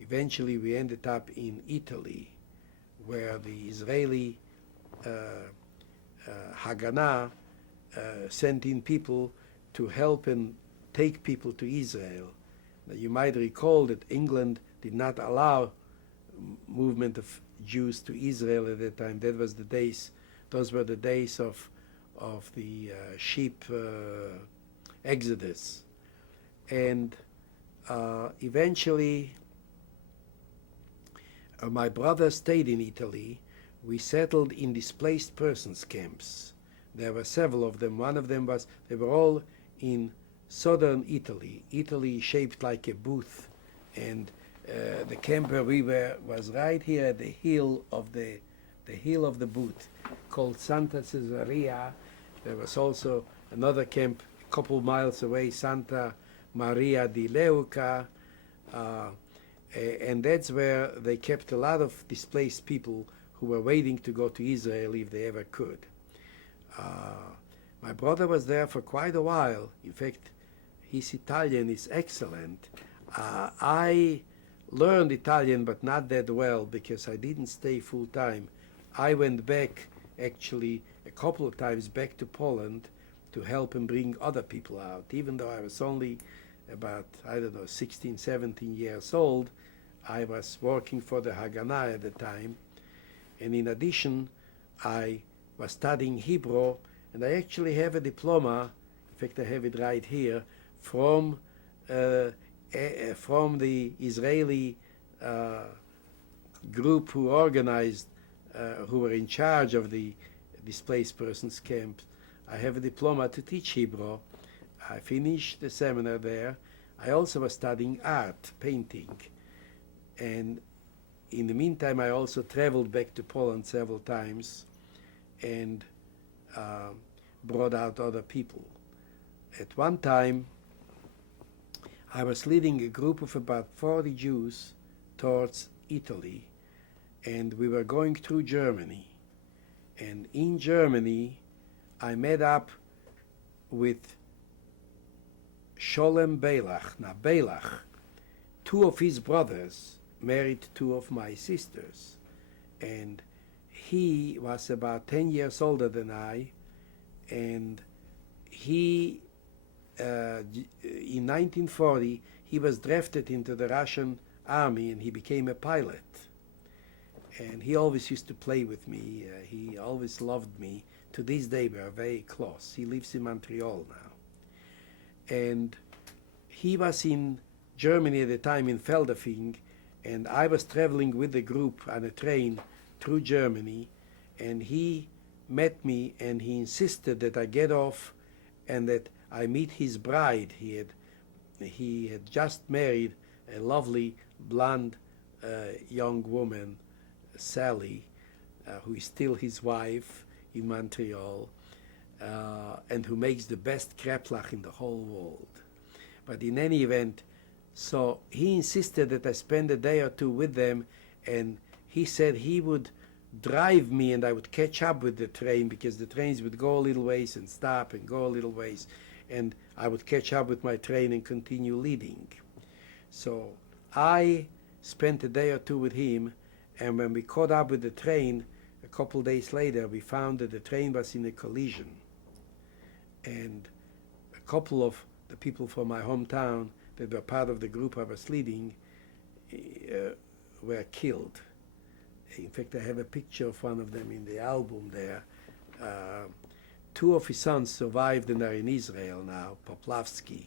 eventually we ended up in Italy, where the Israeli Haganah sent in people to help and take people to Israel. Now, you might recall that England did not allow movement of Jews to Israel at that time. That was the days; those were the days of the sheep exodus, and eventually my brother stayed in Italy. We settled in displaced persons camps. There were several of them. One of them was, they were all in southern Italy. Italy shaped like a booth, and the camp where we were was right here at the hill of the hill of the booth, called Santa Caesarea. There was also another camp a couple miles away, Santa Maria di Leuca, and that's where they kept a lot of displaced people who were waiting to go to Israel if they ever could. My brother was there for quite a while. In fact, his Italian is excellent. I learned Italian, but not that well, because I didn't stay full time. I went back, actually, a couple of times back to Poland to help and bring other people out. Even though I was only about, 16, 17 years old, I was working for the Haganah at the time. And in addition, I was studying Hebrew, and I actually have a diploma, in fact I have it right here, from the Israeli group who organized, who were in charge of the displaced persons camps. I have a diploma to teach Hebrew. I finished the seminar there. I also was studying art, painting, and in the meantime I also traveled back to Poland several times and brought out other people. At one time I was leading a group of about 40 Jews towards Italy, and we were going through Germany. And in Germany I met up with Sholem Beilach. Now Beilach, two of his brothers married two of my sisters, and he was about 10 years older than I, and he in 1940 he was drafted into the Russian army and he became a pilot. And he always used to play with me. He always loved me. To this day we are very close. He lives in Montreal now. And he was in Germany at the time, in Feldafing, and I was traveling with the group on a train through Germany, and he met me and he insisted that I get off and that I meet his bride. He had just married a lovely blonde young woman, Sally, who is still his wife in Montreal, and who makes the best kreplach in the whole world. But in any event, so he insisted that I spend a day or two with them, and he said he would drive me and I would catch up with the train, because the trains would go a little ways and stop and go a little ways, and I would catch up with my train and continue leading. So I spent a day or two with him, and when we caught up with the train, a couple days later, we found that the train was in a collision. And a couple of the people from my hometown that were part of the group I was leading were killed. In fact, I have a picture of one of them in the album there. Two of his sons survived and are in Israel now, Poplavsky,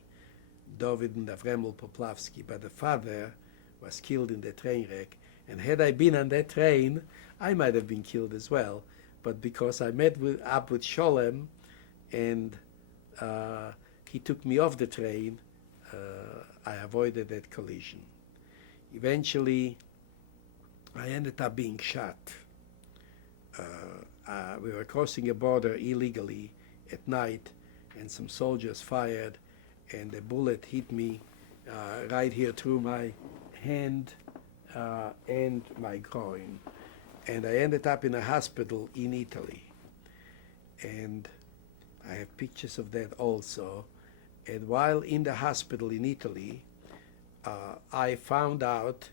David and Avremel Poplavsky, but the father was killed in the train wreck. And had I been on that train, I might have been killed as well. But because I met up with Sholem, and he took me off the train, I avoided that collision. Eventually, I ended up being shot. We were crossing a border illegally at night, and some soldiers fired, and a bullet hit me right here through my hand and my groin. And I ended up in a hospital in Italy. And I have pictures of that also. And while in the hospital in Italy, I found out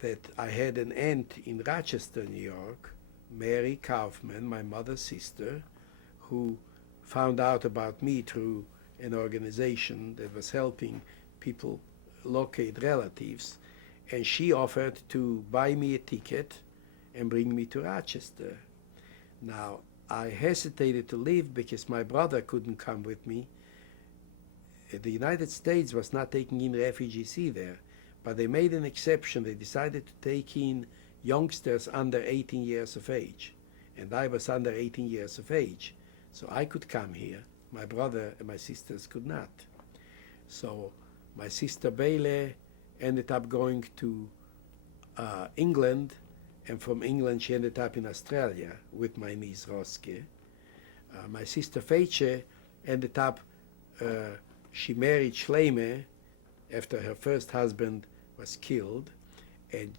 that I had an aunt in Rochester, New York, Mary Kaufman, my mother's sister, who found out about me through an organization that was helping people locate relatives. And she offered to buy me a ticket and bring me to Rochester. Now, I hesitated to leave because my brother couldn't come with me. The United States was not taking in refugees either, but they made an exception. They decided to take in youngsters under 18 years of age, and I was under 18 years of age, so I could come here. My brother and my sisters could not. So my sister Bele ended up going to England, and from England she ended up in Australia with my niece Roske. My sister Feiche ended up, she married Schleime after her first husband was killed, and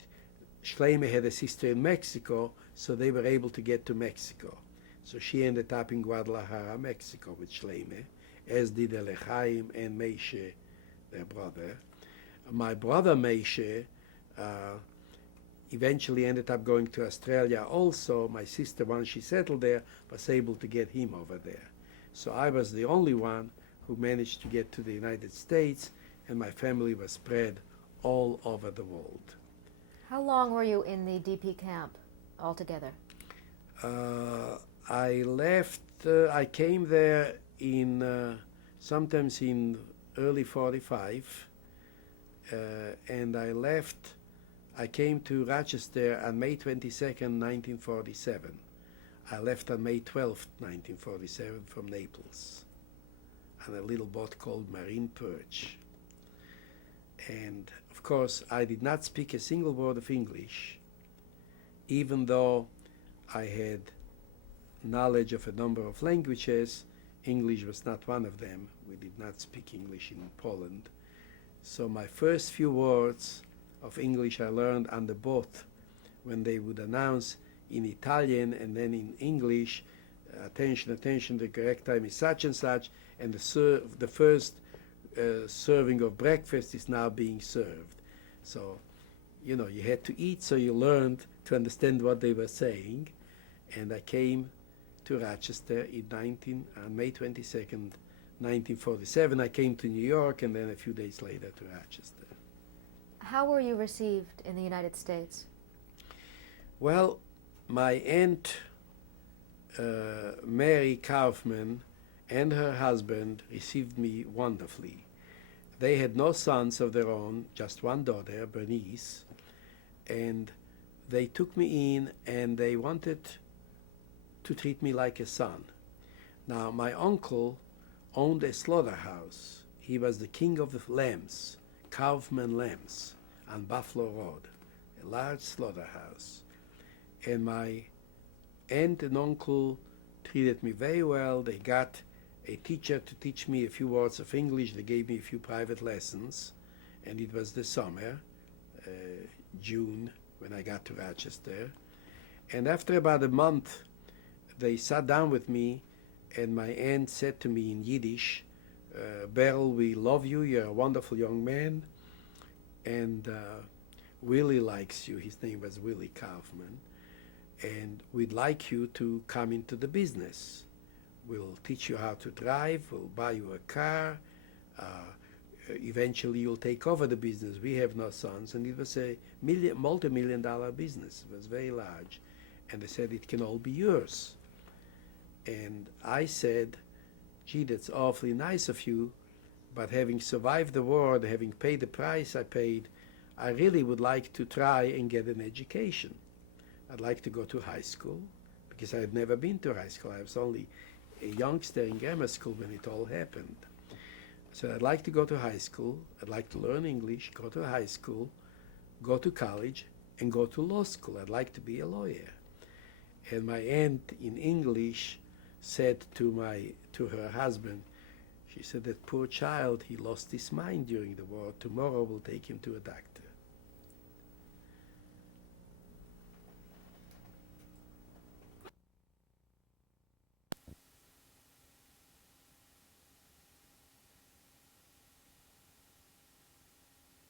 Schleime had a sister in Mexico, so they were able to get to Mexico. So she ended up in Guadalajara, Mexico with Schleime, as did Elechaim and Meishe, their brother. My brother Meishe eventually ended up going to Australia also. My sister, once she settled there, was able to get him over there. So I was the only one who managed to get to the United States, and my family was spread all over the world. How long were you in the DP camp altogether? I left, I came there in, sometimes in early 45, and I left, I came to Rochester on May 22nd, 1947. I left on May 12th, 1947 from Naples on a little boat called Marine Perch. And of course, I did not speak a single word of English, even though I had knowledge of a number of languages. English was not one of them. We did not speak English in Poland. So my first few words of English I learned on the boat when they would announce in Italian and then in English, attention, attention, the correct time is such and such, and the first serving of breakfast is now being served. So, you know, you had to eat, so you learned to understand what they were saying. And I came to Rochester on May 22nd, 1947. I came to New York, and then a few days later to Rochester. How were you received in the United States? Well, my aunt, Mary Kaufman, and her husband received me wonderfully. They had no sons of their own, just one daughter, Bernice, and they took me in and they wanted to treat me like a son. Now, my uncle owned a slaughterhouse. He was the king of the lambs, Kaufman Lambs, on Buffalo Road, a large slaughterhouse. And my aunt and uncle treated me very well. They got a teacher to teach me a few words of English. They gave me a few private lessons, and it was the summer, June, when I got to Rochester. And after about a month, they sat down with me, and my aunt said to me in Yiddish, Beryl, we love you, you're a wonderful young man, and Willie likes you. His name was Willie Kaufman. and we'd like you to come into the business. We'll teach you how to drive, we'll buy you a car, eventually you'll take over the business. We have no sons. And it was a multi-million-dollar business. It was very large. And they said, it can all be yours. And I said, gee, that's awfully nice of you, but having survived the war, having paid the price I paid, I really would like to try and get an education. I'd like to go to high school, because I had never been to high school. I was only a youngster in grammar school when it all happened. So I'd like to go to high school, I'd like to learn English, go to high school, go to college, and go to law school. I'd like to be a lawyer. And my aunt in English said to her husband, she said, that poor child, he lost his mind during the war. Tomorrow we'll take him to a doctor.